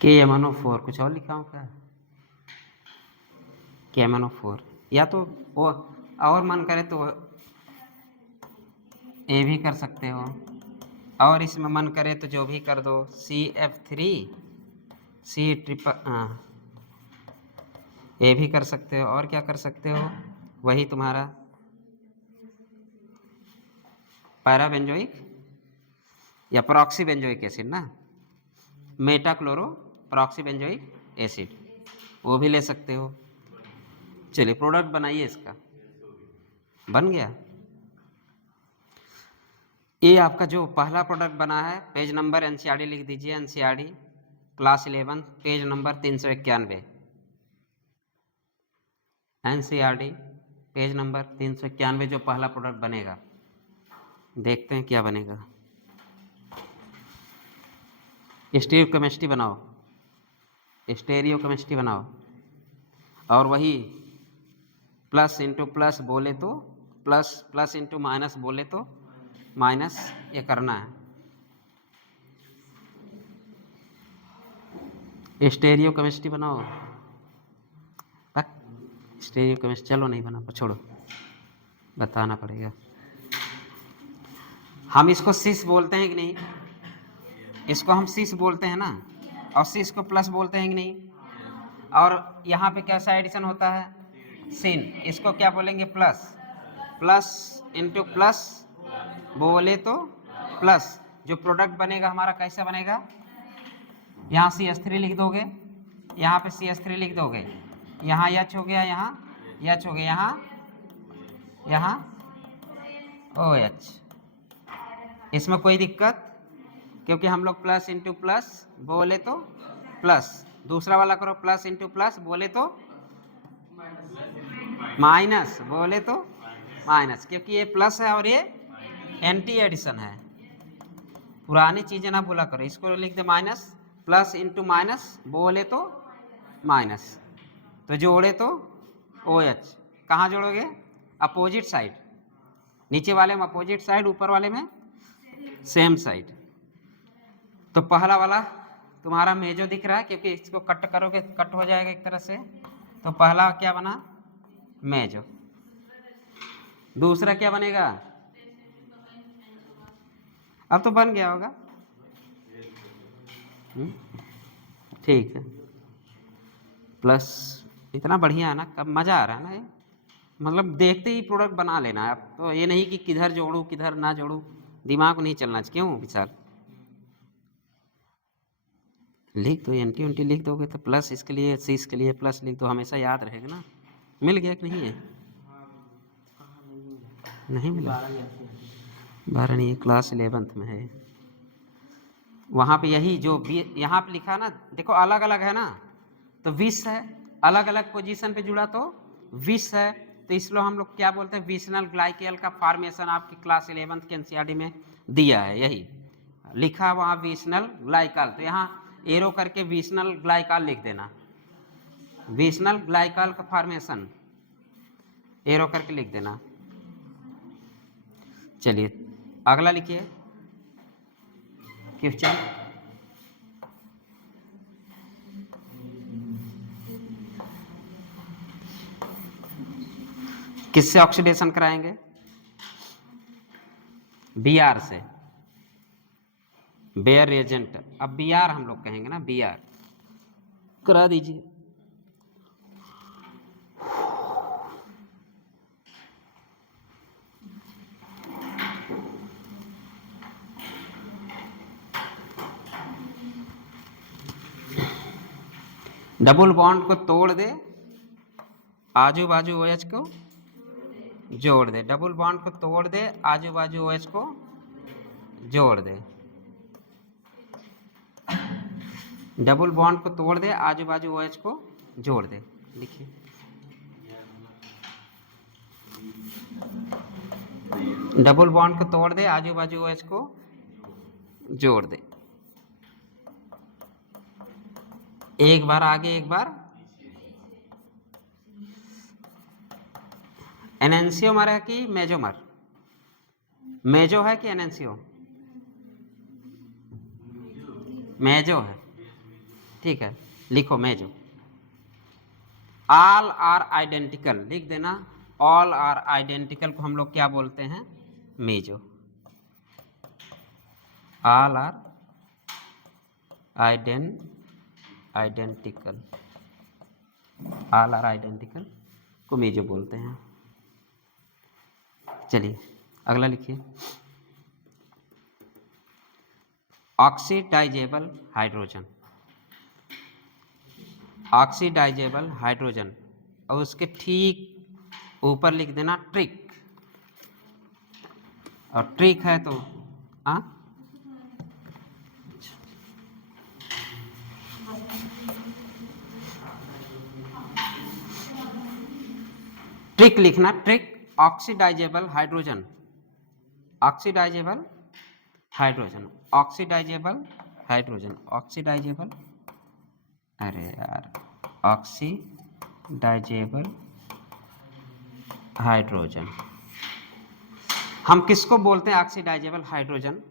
KMnO4 कुछ और लिखा हूँ क्या, KMnO4, या तो वो और मन करे तो ए भी कर सकते हो, और इसमें मन करे तो जो भी कर दो, CF3C ट्रिपल, ए भी कर सकते हो, और क्या कर सकते हो, वही तुम्हारा पैराबेंजोइक या प्रॉक्सीबेंजोइक एसिड ना, मेटाक्लोरो प्रॉक्सीबेंजोइक एसिड, वो भी ले सकते हो। चलिए प्रोडक्ट बनाइए इसका, बन गया। ये आपका जो पहला प्रोडक्ट बना है, पेज नंबर NCERT लिख दीजिए, NCERT class 11 page number 391, NCERT page number 391 जो पहला प्रोडक्ट बनेगा, देखते हैं क्या बनेगा। स्टीरियोकेमिस्ट्री बनाओ, स्टीरियोकेमिस्ट्री बनाओ, और वही प्लस इंटू प्लस बोले तो प्लस, प्लस इंटू माइनस बोले तो माइनस, ये करना है। स्टीरियोकेमिस्ट्री बनाओ, स्टीरियोकेमिस्ट्री, चलो नहीं बना, छोड़ो, बताना पड़ेगा। हम इसको सिस बोलते हैं कि नहीं, इसको हम सिस बोलते हैं ना, और सिस को प्लस बोलते हैं कि नहीं, और यहाँ पे कैसा एडिशन होता है, सिन, इसको क्या बोलेंगे, प्लस, प्लस इंटू प्लस बोले तो प्लस, जो प्रोडक्ट बनेगा हमारा कैसा बनेगा, यहाँ CH3 लिख दोगे, यहाँ पे CH3 लिख दोगे, यहाँ H हो गया, यहाँ H हो गया, यहाँ OH। इसमें कोई दिक्कत, क्योंकि हम लोग प्लस इंटू प्लस बोले तो प्लस, दूसरा वाला करो प्लस इंटू प्लस बोले तो माइनस, बोले तो माइनस, क्योंकि ये प्लस है और ये एंटी एडिशन है। पुरानी चीजें ना भूला करो, इसको लिख दे माइनस, प्लस इंटू माइनस बोले तो माइनस, तो जोड़े तो OH, कहाँ जोड़ोगे, अपोजिट साइड, नीचे वाले में अपोजिट साइड, ऊपर वाले में सेम साइड। तो पहला वाला तुम्हारा मेजो दिख रहा है, क्योंकि इसको कट करोगे कट हो जाएगा एक तरह से। तो पहला क्या बना? मेजो। दूसरा क्या बनेगा? अब तो बन गया होगा। ठीक है, प्लस इतना बढ़िया है ना, कब मज़ा आ रहा है ना ये, मतलब देखते ही प्रोडक्ट बना लेना है। अब तो ये नहीं कि किधर जोड़ूं किधर ना जोड़ूं, दिमाग नहीं चलना चाहिए। क्यों विशाल? लिख दो, एंटी उंटी लिख दोगे तो प्लस इसके लिए, सी इसके लिए प्लस लिख दो, हमेशा याद रहेगा ना। मिल गया कि नहीं है? नहीं मिला? 12 नहीं, क्लास 11th में है। वहाँ पे यही जो यहाँ पे लिखा ना, देखो अलग अलग है ना, तो 20 है, अलग अलग पोजीशन पे जुड़ा तो 20 है। तो इसलिए हम लोग क्या बोलते हैं, विशनल ग्लाइकेल का फॉर्मेशन आपकी क्लास 11th के एनसीईआरटी में दिया है, यही लिखा वहाँ विशनल ग्लाइकल। तो यहाँ एरो करके विशनल ग्लाइकल लिख देना, विशनल ग्लाइकल का फॉर्मेशन एरो करके लिख देना। चलिए अगला लिखिए क्वेश्चन। किससे ऑक्सीडेशन कराएंगे? बीआर से, बेयर एजेंट। अब बीआर हम लोग कहेंगे ना, बीआर करा दीजिए। डबल बॉन्ड को तोड़ दे, आजू बाजू OH को जोड़ दे। डबल बॉन्ड को तोड़ दे, आजू बाजू OH को जोड़ दे। डबल बॉन्ड को तोड़ दे, आजू बाजू OH को जोड़ दे। लिखिए डबल बॉन्ड को तोड़ दे, आजू बाजू OH को जोड़ दे। एक बार आगे एक बार। एनेंसियोमर है कि मेजोमर? मेजो है कि एनेंसियो? मेजो है, ठीक है, लिखो मेजो। ऑल आर आइडेंटिकल लिख देना। ऑल आर आइडेंटिकल को हम लोग क्या बोलते हैं? मेजो। All are identical, all are identical को मेजो बोलते हैं। चलिए अगला लिखिए। ऑक्सीडाइजेबल हाइड्रोजन, ऑक्सीडाइजेबल हाइड्रोजन, और उसके ठीक ऊपर लिख देना ट्रिक। और ट्रिक है तो ट्रिक लिखना, trick. Oxidisable hydrogen, oxidisable hydrogen, oxidisable hydrogen, oxidisable, अरे यार, ऑक्सीडाइजेबल हाइड्रोजन। हम किसको बोलते हैं? Oxidisable hydrogen.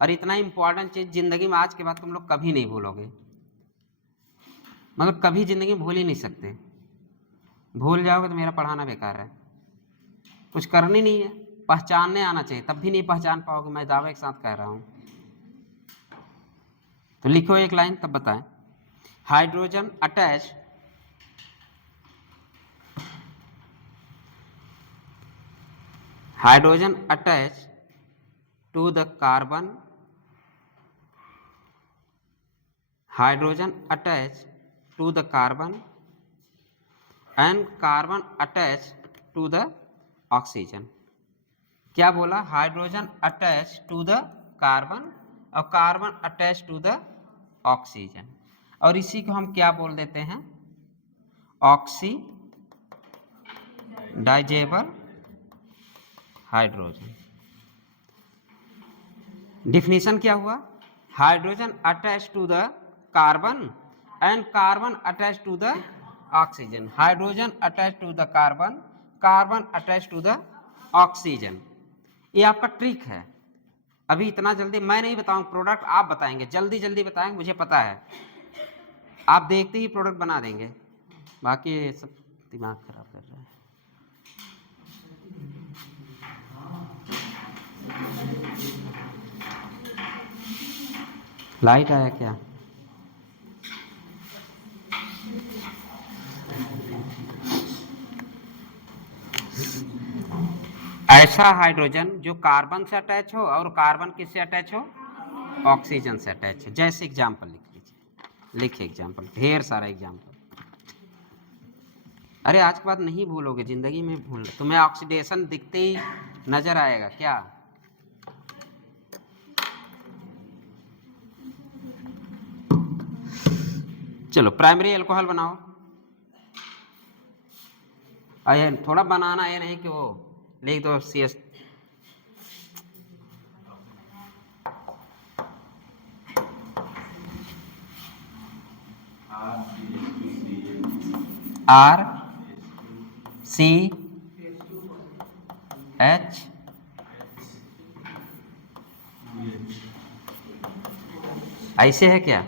और इतना इंपॉर्टेंट चीज जिंदगी में आज के बाद तुम लोग कभी नहीं भूलोगे, मतलब कभी जिंदगी में भूल ही नहीं सकते। भूल जाओगे तो मेरा पढ़ाना बेकार है। कुछ करनी नहीं है, पहचानने आना चाहिए, तब भी नहीं पहचान पाओगे, मैं दावे के साथ कह रहा हूं। तो लिखो एक लाइन तब बताएं। Hydrogen attach to the carbon, hydrogen attach to the carbon and carbon attach to the oxygen. क्या बोला? Hydrogen attach to the carbon और carbon attach to the oxygen. और इसी को हम क्या बोल देते हैं? Oxidisable hydrogen. डिफिनीशन क्या हुआ? Hydrogen attach to the carbon and carbon attach to the oxygen. Hydrogen attach to the carbon, carbon attach to the oxygen. ये आपका ट्रिक है। अभी इतना जल्दी मैं नहीं बताऊंगा, प्रोडक्ट आप बताएंगे, जल्दी जल्दी बताएंगे, मुझे पता है आप देखते ही प्रोडक्ट बना देंगे। बाकी ये सब दिमाग खराब कर रहा है। लाइट आया क्या? ऐसा हाइड्रोजन जो कार्बन से अटैच हो और कार्बन किससे अटैच हो? ऑक्सीजन से अटैच हो। जैसे एग्जाम्पल लिख लीजिए, लिखिए एग्जाम्पल, ढेर सारा एग्जाम्पल। अरे आज के बाद नहीं भूलोगे, जिंदगी में भूल, तुम्हें ऑक्सीडेशन दिखते ही नजर आएगा क्या? चलो प्राइमरी अल्कोहल बनाओ। अरे थोड़ा बनाना, ये नहीं कि वो लिख दो CS। RCH ऐसे है क्या?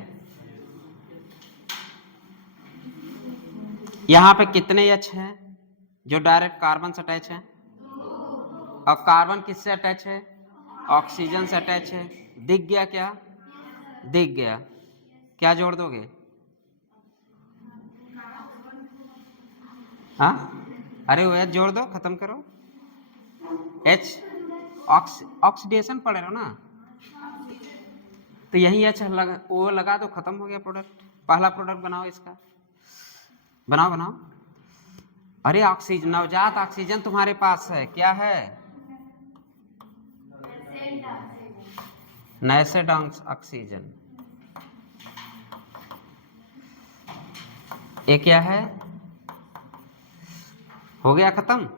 यहां पे कितने H हैं जो डायरेक्ट कार्बन से अटैच है? और कार्बन किससे अटैच है? ऑक्सीजन से अटैच है। दिख गया क्या? दिख गया। क्या जोड़ दोगे? हाँ, अरे वो H जोड़ दो, खत्म करो। H ऑक्सीडेशन पढ़ रहे हो ना, तो यही H वो लगा दो, खत्म हो गया प्रोडक्ट। पहला प्रोडक्ट बनाओ इसका, बनाओ बनाओ। अरे ऑक्सीजन, नवजात ऑक्सीजन तुम्हारे पास है, क्या है? नैसेड ऑक्सीजन। ये क्या है? हो गया खत्म।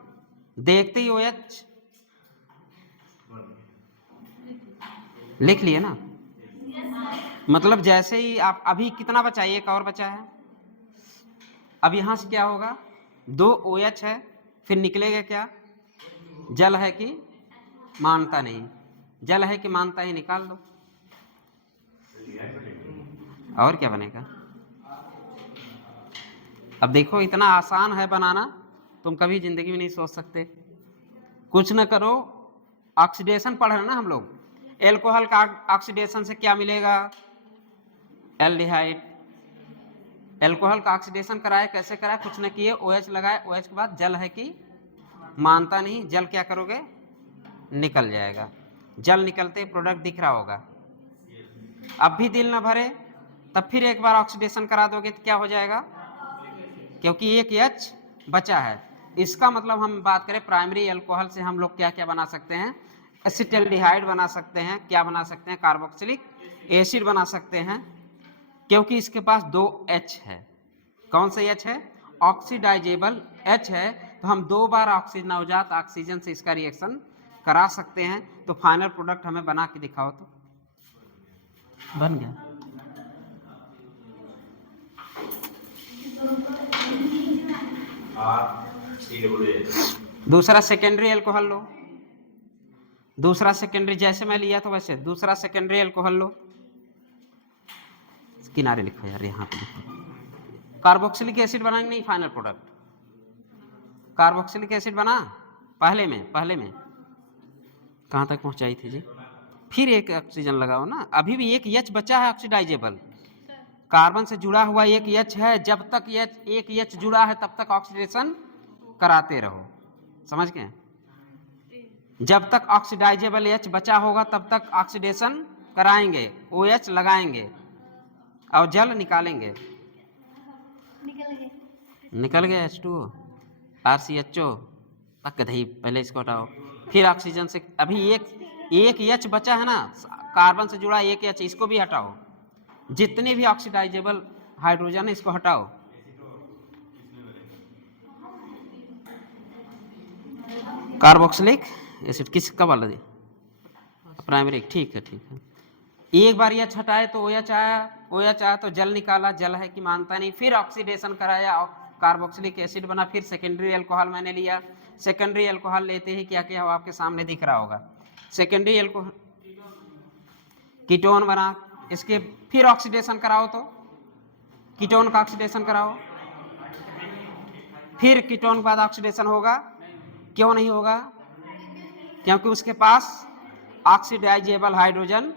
देखते ही OH लिख लिए ना, मतलब जैसे ही आप, अभी कितना बचा? एक और बचा है। अब यहां से क्या होगा? 2 OH है, फिर निकलेगा क्या? जल है कि मानता नहीं? जल है कि मानता ही, निकाल दो। और क्या बनेगा? अब देखो इतना आसान है बनाना, तुम कभी जिंदगी में नहीं सोच सकते। कुछ न करो, ऑक्सीडेशन पढ़ रहे ना हम लोग। एल्कोहल का ऑक्सीडेशन से क्या मिलेगा? एल्डिहाइड। एल्कोहल का ऑक्सीडेशन कराए, कैसे कराए? कुछ न किए, OH लगाए, OH के बाद जल है कि मानता नहीं, जल क्या करोगे? निकल जाएगा। जल निकलते प्रोडक्ट दिख रहा होगा। अब भी दिल न भरे, तब फिर एक बार ऑक्सीडेशन करा दोगे तो क्या हो जाएगा? क्योंकि एक H बचा है। इसका मतलब हम बात करें प्राइमरी अल्कोहल से हम लोग क्या क्या बना सकते हैं? एसिटाल्डिहाइड बना सकते हैं। क्या बना सकते हैं? कार्बोक्सिलिक एसिड बना सकते हैं, क्योंकि इसके पास 2 H है। कौन सा H है? ऑक्सीडाइजेबल H है। तो हम 2 बार ऑक्सीजन, नवजात ऑक्सीजन से इसका रिएक्शन करा सकते हैं। तो फाइनल प्रोडक्ट हमें बना के दिखाओ तो। बन गया। दूसरा सेकेंडरी अल्कोहल लो। दूसरा सेकेंडरी जैसे मैं लिया था वैसे दूसरा सेकेंडरी अल्कोहल लो। किनारे लिखो यार, यहाँ पे लिखो। कार्बोक्सिलिक एसिड बनाएंगे नहीं, फाइनल प्रोडक्ट कार्बोक्सिलिक एसिड बना। पहले में कहाँ तक पहुंचाई थी जी? फिर एक ऑक्सीजन लगाओ ना। अभी भी एक H बचा है ऑक्सीडाइजेबल, कार्बन से जुड़ा हुआ एक H है। जब तक एक H जुड़ा है तब तक ऑक्सीडेशन कराते रहो, समझ गए? जब तक ऑक्सीडाइजेबल H बचा होगा तब तक ऑक्सीडेशन कराएंगे, OH लगाएंगे और जल निकालेंगे। निकल गया H2O, RCHO। तक दही, पहले इसको हटाओ, फिर ऑक्सीजन से। अभी एक H बचा है ना, कार्बन से जुड़ा एक H, इसको भी हटाओ। जितने भी ऑक्सीडाइजेबल हाइड्रोजन है इसको हटाओ। कार्बोक्सिलिक एसिड किसका वाला दे? प्राइमरी, ठीक है ठीक है। एक बार H हटाए तो OH आया तो जल निकाला, जल है कि मानता नहीं। फिर ऑक्सीडेशन कराया, कार्बोक्सिलिक एसिड बना। फिर सेकेंडरी अल्कोहल मैंने लिया। सेकेंडरी अल्कोहल लेते ही क्या क्या हो आपके सामने दिख रहा होगा। सेकेंडरी एल्कोहल कीटोन बना, इसके फिर ऑक्सीडेशन कराओ तो कीटोन का ऑक्सीडेशन कराओ, फिर कीटोन के बाद ऑक्सीडेशन होगा, क्यों नहीं होगा? क्योंकि उसके पास ऑक्सीडाइजेबल हाइड्रोजन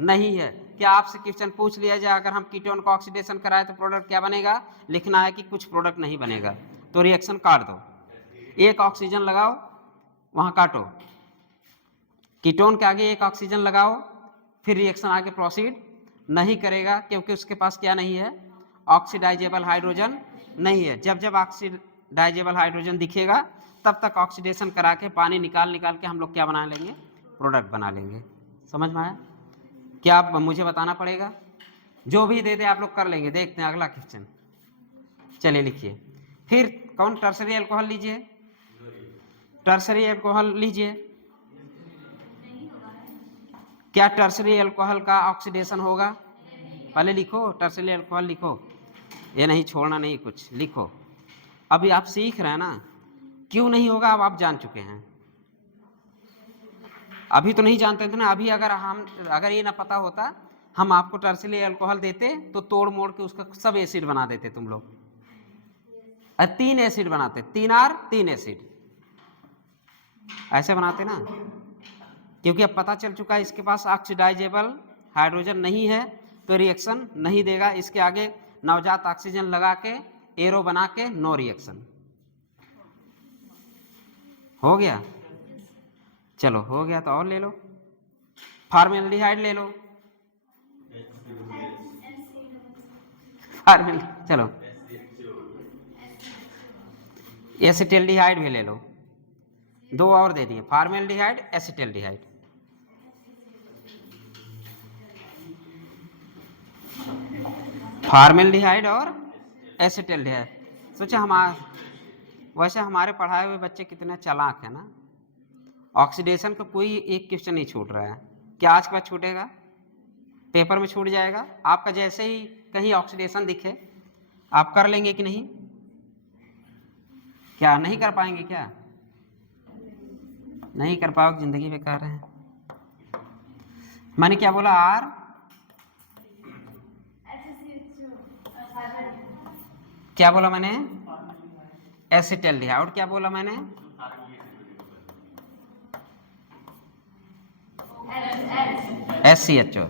नहीं है। क्या आपसे क्वेश्चन पूछ लिया जाए अगर हम कीटोन का ऑक्सीडेशन कराए तो प्रोडक्ट क्या बनेगा? लिखना है कि कुछ प्रोडक्ट नहीं बनेगा, तो रिएक्शन काट दो, एक ऑक्सीजन लगाओ, वहां काटो, कीटोन के आगे एक ऑक्सीजन लगाओ, फिर रिएक्शन आगे प्रोसीड नहीं करेगा क्योंकि उसके पास क्या नहीं है? ऑक्सीडाइजेबल हाइड्रोजन नहीं है। जब जब ऑक्सीडाइजेबल हाइड्रोजन दिखेगा तब तक ऑक्सीडेशन करा के पानी निकाल निकाल के हम लोग क्या बना लेंगे? प्रोडक्ट बना लेंगे। समझ में आया? क्या आप मुझे बताना पड़ेगा? जो भी दे दे आप लोग कर लेंगे। देखते हैं अगला क्वेश्चन, चलिए लिखिए। फिर कौन? टर्सरी अल्कोहल लीजिए, टर्सरी अल्कोहल लीजिए। क्या टर्सरी अल्कोहल का ऑक्सीडेशन होगा? पहले लिखो, टर्सरी अल्कोहल लिखो, ये नहीं छोड़ना नहीं, कुछ लिखो। अभी आप सीख रहे हैं ना, क्यों नहीं होगा अब आप जान चुके हैं। अभी तो नहीं जानते थे ना, अभी अगर ये ना पता होता, हम आपको टर्सरी अल्कोहल देते तो तोड़ मोड़ के उसका सब एसिड बना देते तुम लोग। 3 एसिड बनाते, 3R 3 एसिड ऐसे बनाते ना, क्योंकि अब पता चल चुका है इसके पास ऑक्सीडाइजेबल हाइड्रोजन नहीं है तो रिएक्शन नहीं देगा। इसके आगे नवजात ऑक्सीजन लगा के एरो बना के नो रिएक्शन। हो गया? चलो हो गया तो और ले लो, फॉर्मेल्डिहाइड ले लो, चलो एसिटिल्डिहाइड भी ले लो, 2 और दे दिए, फॉर्मेल्डिहाइड एसिटिल्डिहाइड। फॉर्मेल्डिहाइड और एसिटिल्डिहाइड। सोचा वैसे हमारे पढ़ाए हुए बच्चे कितने चालाक है ना, ऑक्सीडेशन का कोई एक क्वेश्चन नहीं छूट रहा है। क्या आज के बाद छूटेगा? पेपर में छूट जाएगा आपका। जैसे ही कहीं ऑक्सीडेशन दिखे आप कर लेंगे कि नहीं? क्या नहीं कर पाएंगे? क्या नहीं कर पाओगे? जिंदगी बेकार है। मैंने क्या बोला? आर क्या बोला मैंने? एसिटिल्डिहाइड। और क्या बोला मैंने? SCHO।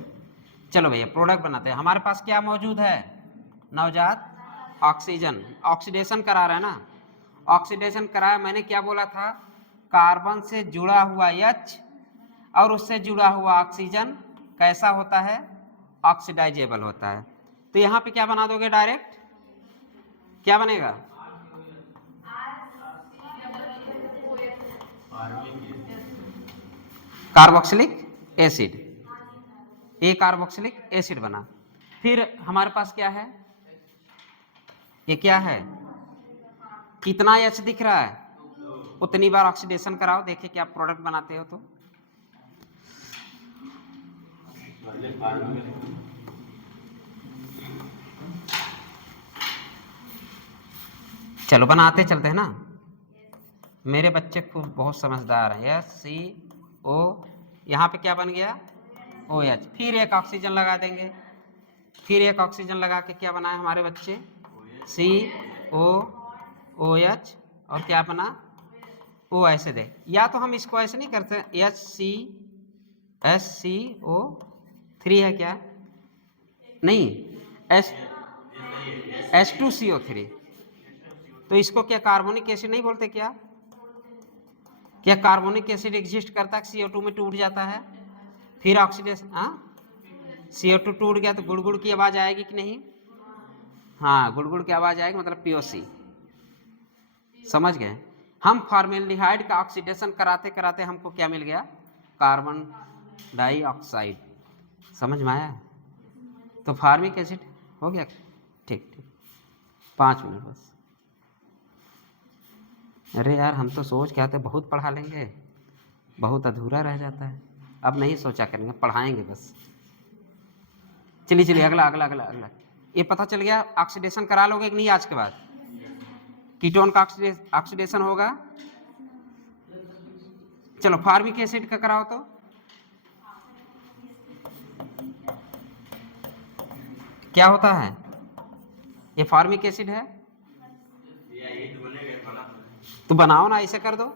चलो भैया प्रोडक्ट बनाते हैं। हमारे पास क्या मौजूद है? नवजात ऑक्सीजन। ऑक्सीडेशन करा रहा है ना, ऑक्सीडेशन कराया। मैंने क्या बोला था? कार्बन से जुड़ा हुआ H और उससे जुड़ा हुआ ऑक्सीजन कैसा होता है? ऑक्सीडाइजेबल होता है। तो यहाँ पे क्या बना दोगे? डायरेक्ट क्या बनेगा? कार्बोक्सिलिक एसिड, एक कार्बोक्सिलिक एसिड बना। फिर हमारे पास क्या है? ये क्या है? कितना H दिख रहा है? उतनी बार ऑक्सीडेशन कराओ, देखिए क्या प्रोडक्ट बनाते हो। तो चलो बनाते चलते हैं ना। मेरे बच्चे खूब बहुत समझदार हैं। SCO, यहाँ पे क्या बन गया? OH। फिर एक ऑक्सीजन लगा देंगे, फिर एक ऑक्सीजन लगा के क्या बनाए हमारे बच्चे? COOH और क्या बना? O। ऐसे दे, या तो हम इसको ऐसे नहीं करते, SCO3 है क्या? नहीं, H2CO3। तो इसको क्या कार्बोनिक एसिड नहीं बोलते क्या? क्या कार्बोनिक एसिड एग्जिस्ट करता है? CO2 में टूट जाता है, फिर ऑक्सीडेशन। CO2 टूट गया तो गुड़गुड़ की आवाज आएगी कि नहीं? हाँ, गुड़गुड़ की आवाज आएगी, मतलब POC। समझ गए? हम फॉर्मेल्डिहाइड का ऑक्सीडेशन कराते कराते हमको क्या मिल गया? Carbon dioxide. समझ में आया? तो फार्मिक एसिड हो गया। ठीक ठीक, 5 मिनट बस। अरे यार हम तो सोच के आते बहुत पढ़ा लेंगे, बहुत अधूरा रह जाता है। अब नहीं सोचा करेंगे, पढ़ाएंगे बस। चलिए चलिए अगला अगला अगला अगला। ये पता चल गया ऑक्सीडेशन करा लोगे कि नहीं? आज के बाद कीटोन का ऑक्सीडेशन होगा। चलो फार्मिक एसिड का कराओ तो। क्या होता है? ये फॉर्मिक एसिड है, तो बनाओ ना, ऐसे कर दो।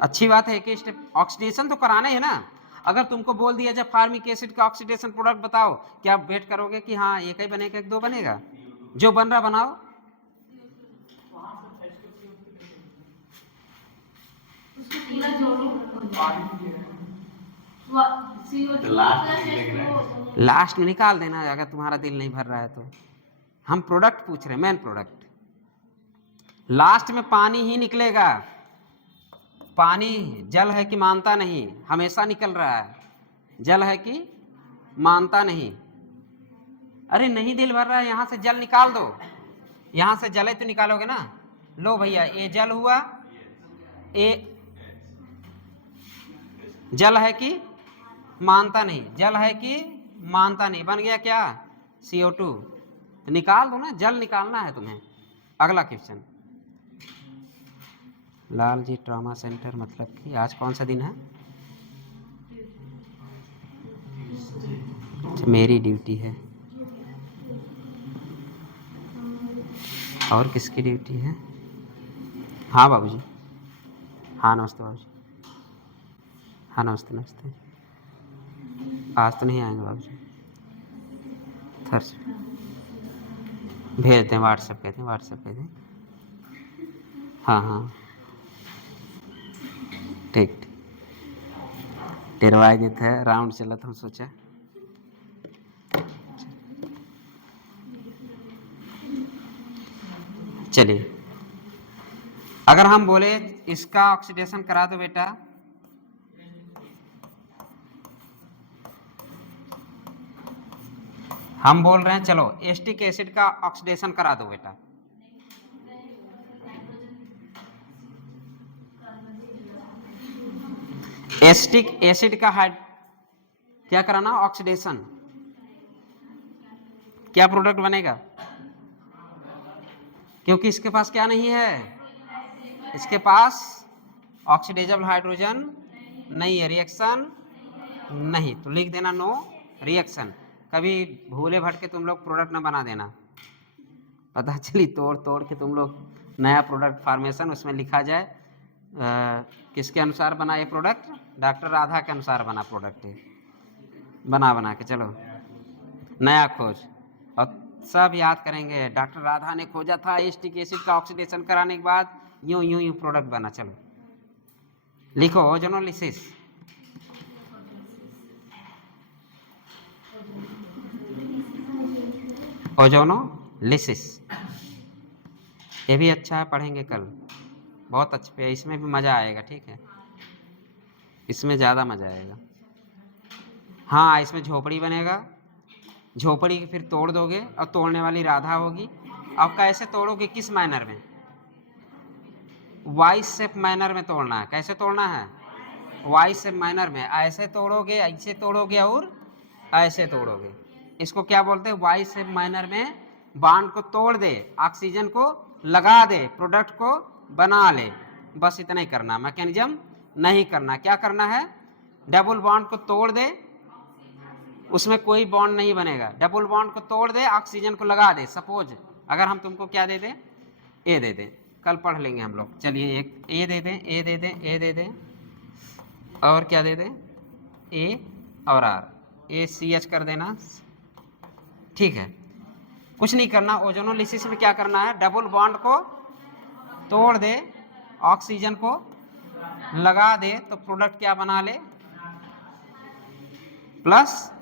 अच्छी बात है, एक ही स्टेप ऑक्सीडेशन तो कराना है ना। अगर तुमको बोल दिया जब फार्मिक एसिड का ऑक्सीडेशन प्रोडक्ट बताओ, क्या आप वेट करोगे कि हाँ एक ही बनेगा एक दो बनेगा? जो बन रहा बनाओ। लास्ट में निकाल देना अगर तुम्हारा दिल नहीं भर रहा है तो। हम प्रोडक्ट पूछ रहे हैं, मेन प्रोडक्ट। लास्ट में पानी ही निकलेगा। पानी जल है कि मानता नहीं, हमेशा निकल रहा है। जल है कि मानता नहीं। अरे नहीं दिल भर रहा है, यहां से जल निकाल दो। यहां से जल है तो निकालोगे ना। लो भैया, ये जल हुआ, ये जल है कि मानता नहीं, जल है कि मानता नहीं, बन गया क्या? CO2। तो निकाल दो ना, जल निकालना है तुम्हें। अगला question. Lal ji trauma centre, मतलब कि आज कौन सा दिन है? मेरी ड्यूटी है। और किसकी ड्यूटी है? हाँ बाबूजी। हाँ नमस्ते बाबूजी। हाँ नमस्ते नमस्ते। आज तो नहीं आएंगे बाबूजी, थर्सडे भेज दें, व्हाट्सएप कहते हैं, व्हाट्सएप कहते हैं। हाँ हाँ ठीक ठीक। टेरवाई देते हैं, राउंड चला तो हम सोचा। चलिए, अगर हम बोले इसका ऑक्सीडेशन करा दो बेटा, हम बोल रहे हैं चलो एस्टिक एसिड का ऑक्सीडेशन करा दो बेटा। एस्टिक एसिड का क्या कराना? ऑक्सीडेशन। क्या प्रोडक्ट बनेगा? क्योंकि इसके पास क्या नहीं है, इसके पास ऑक्सीडेजेबल हाइड्रोजन नहीं है, रिएक्शन नहीं, तो लिख देना नो रिएक्शन। कभी भूले भटके तुम लोग प्रोडक्ट ना बना देना, पता चली तोड़ तोड़ के तुम लोग नया प्रोडक्ट फॉर्मेशन उसमें लिखा जाए किसके अनुसार बना ये प्रोडक्ट? डॉक्टर राधा के अनुसार बना प्रोडक्ट है। बना के चलो नया खोज, और सब याद करेंगे डॉक्टर राधा ने खोजा था एस्टिक एसिड का ऑक्सीडेशन कराने के बाद यूं यूं यूं प्रोडक्ट बना। चलो लिखो ओजोनोलिसिस। ओजोनोलिसिस ये भी अच्छा है, पढ़ेंगे कल, बहुत अच्छा है, इसमें भी मज़ा आएगा। ठीक है, इसमें ज़्यादा मज़ा आएगा। हाँ, इसमें झोपड़ी बनेगा, झोपड़ी की फिर तोड़ दोगे और तोड़ने वाली राधा होगी। अब कैसे तोड़ोगे, किस मैनर में? वाई शेप मैनर में तोड़ना है। कैसे तोड़ना है? वाई शेप मैनर में। ऐसे तोड़ोगे, ऐसे तोड़ोगे और ऐसे तोड़ोगे। इसको क्या बोलते हैं? वाई शेप मैनर में बॉन्ड को तोड़ दे, ऑक्सीजन को लगा दे, प्रोडक्ट को बना ले। बस इतना ही करना, मैकेनिज्म नहीं करना। क्या करना है? डबल बॉन्ड को तोड़ दे, उसमें कोई बॉन्ड नहीं बनेगा। डबल बॉन्ड को तोड़ दे, ऑक्सीजन को लगा दे। सपोज अगर हम तुमको क्या दे दें, ए दे दें, कल पढ़ लेंगे हम लोग। चलिए एक ए दे दें, ए दे दें, ए दे दें, और क्या दे दें? ए और आर, ACH कर देना। ठीक है, कुछ नहीं करना। ओजोनोलिसिस में क्या करना है? डबल बॉन्ड को तोड़ दे, ऑक्सीजन को लगा दे, तो प्रोडक्ट क्या बना ले? प्लस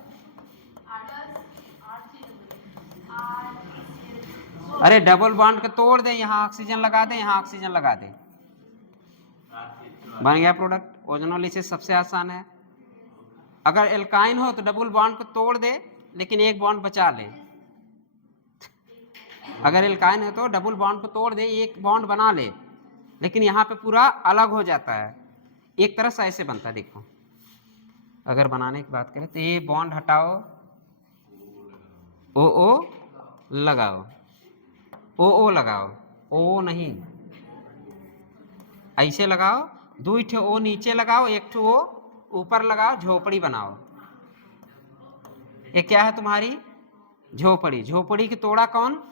अरे डबल बॉन्ड को तोड़ दे, यहाँ ऑक्सीजन लगा दे, यहाँ ऑक्सीजन लगा दे, बन गया प्रोडक्ट। ओजोनोलिसिस सबसे आसान है। अगर एल्काइन हो तो डबल बॉन्ड को तोड़ दे, लेकिन एक बॉन्ड बचा ले। अगर एल्काइन है तो डबल बॉन्ड को तोड़ दे, एक बॉन्ड बना ले, लेकिन यहाँ पे पूरा अलग हो जाता है। एक तरह से ऐसे बनता है, देखो। अगर बनाने की बात करें तो ये बॉन्ड हटाओ, ओ लगाओ, ओ लगाओ, ओ नहीं, ऐसे लगाओ। दो ठो ओ नीचे लगाओ, एक ठो ओ ऊपर लगाओ, झोपड़ी बनाओ। ये क्या है तुम्हारी झोपड़ी। झोपड़ी की तोड़ा कौन?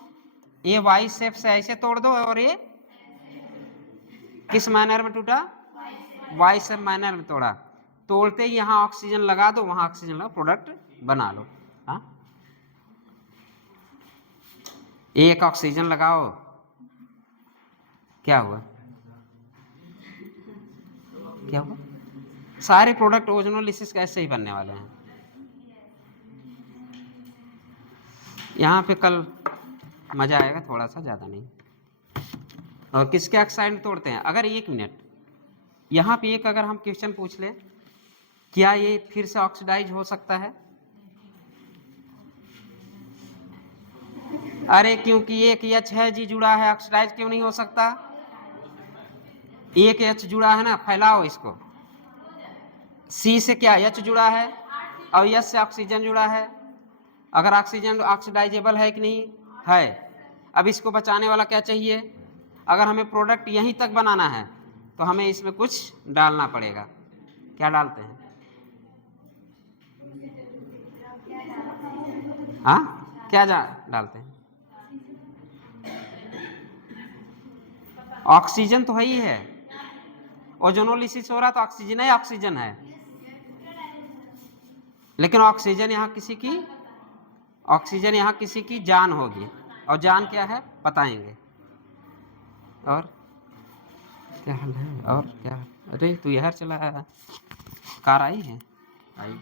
ये वाई शेप से ऐसे तोड़ दो और ये किस मैनर में टूटा? वाई शेप मैनर में तोड़ा। तोड़ते ही यहाँ ऑक्सीजन लगा दो, वहां ऑक्सीजन लगा, प्रोडक्ट बना लो। हाँ, एक ऑक्सीजन लगाओ, क्या हुआ? क्या हुआ? सारे प्रोडक्ट ओजोनोलिसिस कैसे ही बनने वाले हैं। यहाँ पे कल मजा आएगा थोड़ा सा, ज्यादा नहीं। और किसके ऑक्साइड तोड़ते हैं? अगर 1 मिनट यहाँ पे एक अगर हम क्वेश्चन पूछ ले, क्या ये फिर से ऑक्सीडाइज हो सकता है? अरे क्योंकि एक H है जी जुड़ा है, ऑक्सीडाइज क्यों नहीं हो सकता? एक H जुड़ा है ना, फैलाओ इसको। C से क्या H जुड़ा है और H से ऑक्सीजन जुड़ा है। अगर ऑक्सीजन ऑक्सीडाइजेबल है कि नहीं है। अब इसको बचाने वाला क्या चाहिए? अगर हमें प्रोडक्ट यहीं तक बनाना है तो हमें इसमें कुछ डालना पड़ेगा। क्या डालते हैं? हाँ, क्या डालते हैं? ऑक्सीजन तो है ही है। ओजोनोलिसिस हो रहा तो ऑक्सीजन है, ऑक्सीजन है, लेकिन ऑक्सीजन यहाँ किसी की जान होगी। और जान क्या है बताएंगे। और क्या हाल है? और क्या? अरे तू यार चला, कार आई है? आई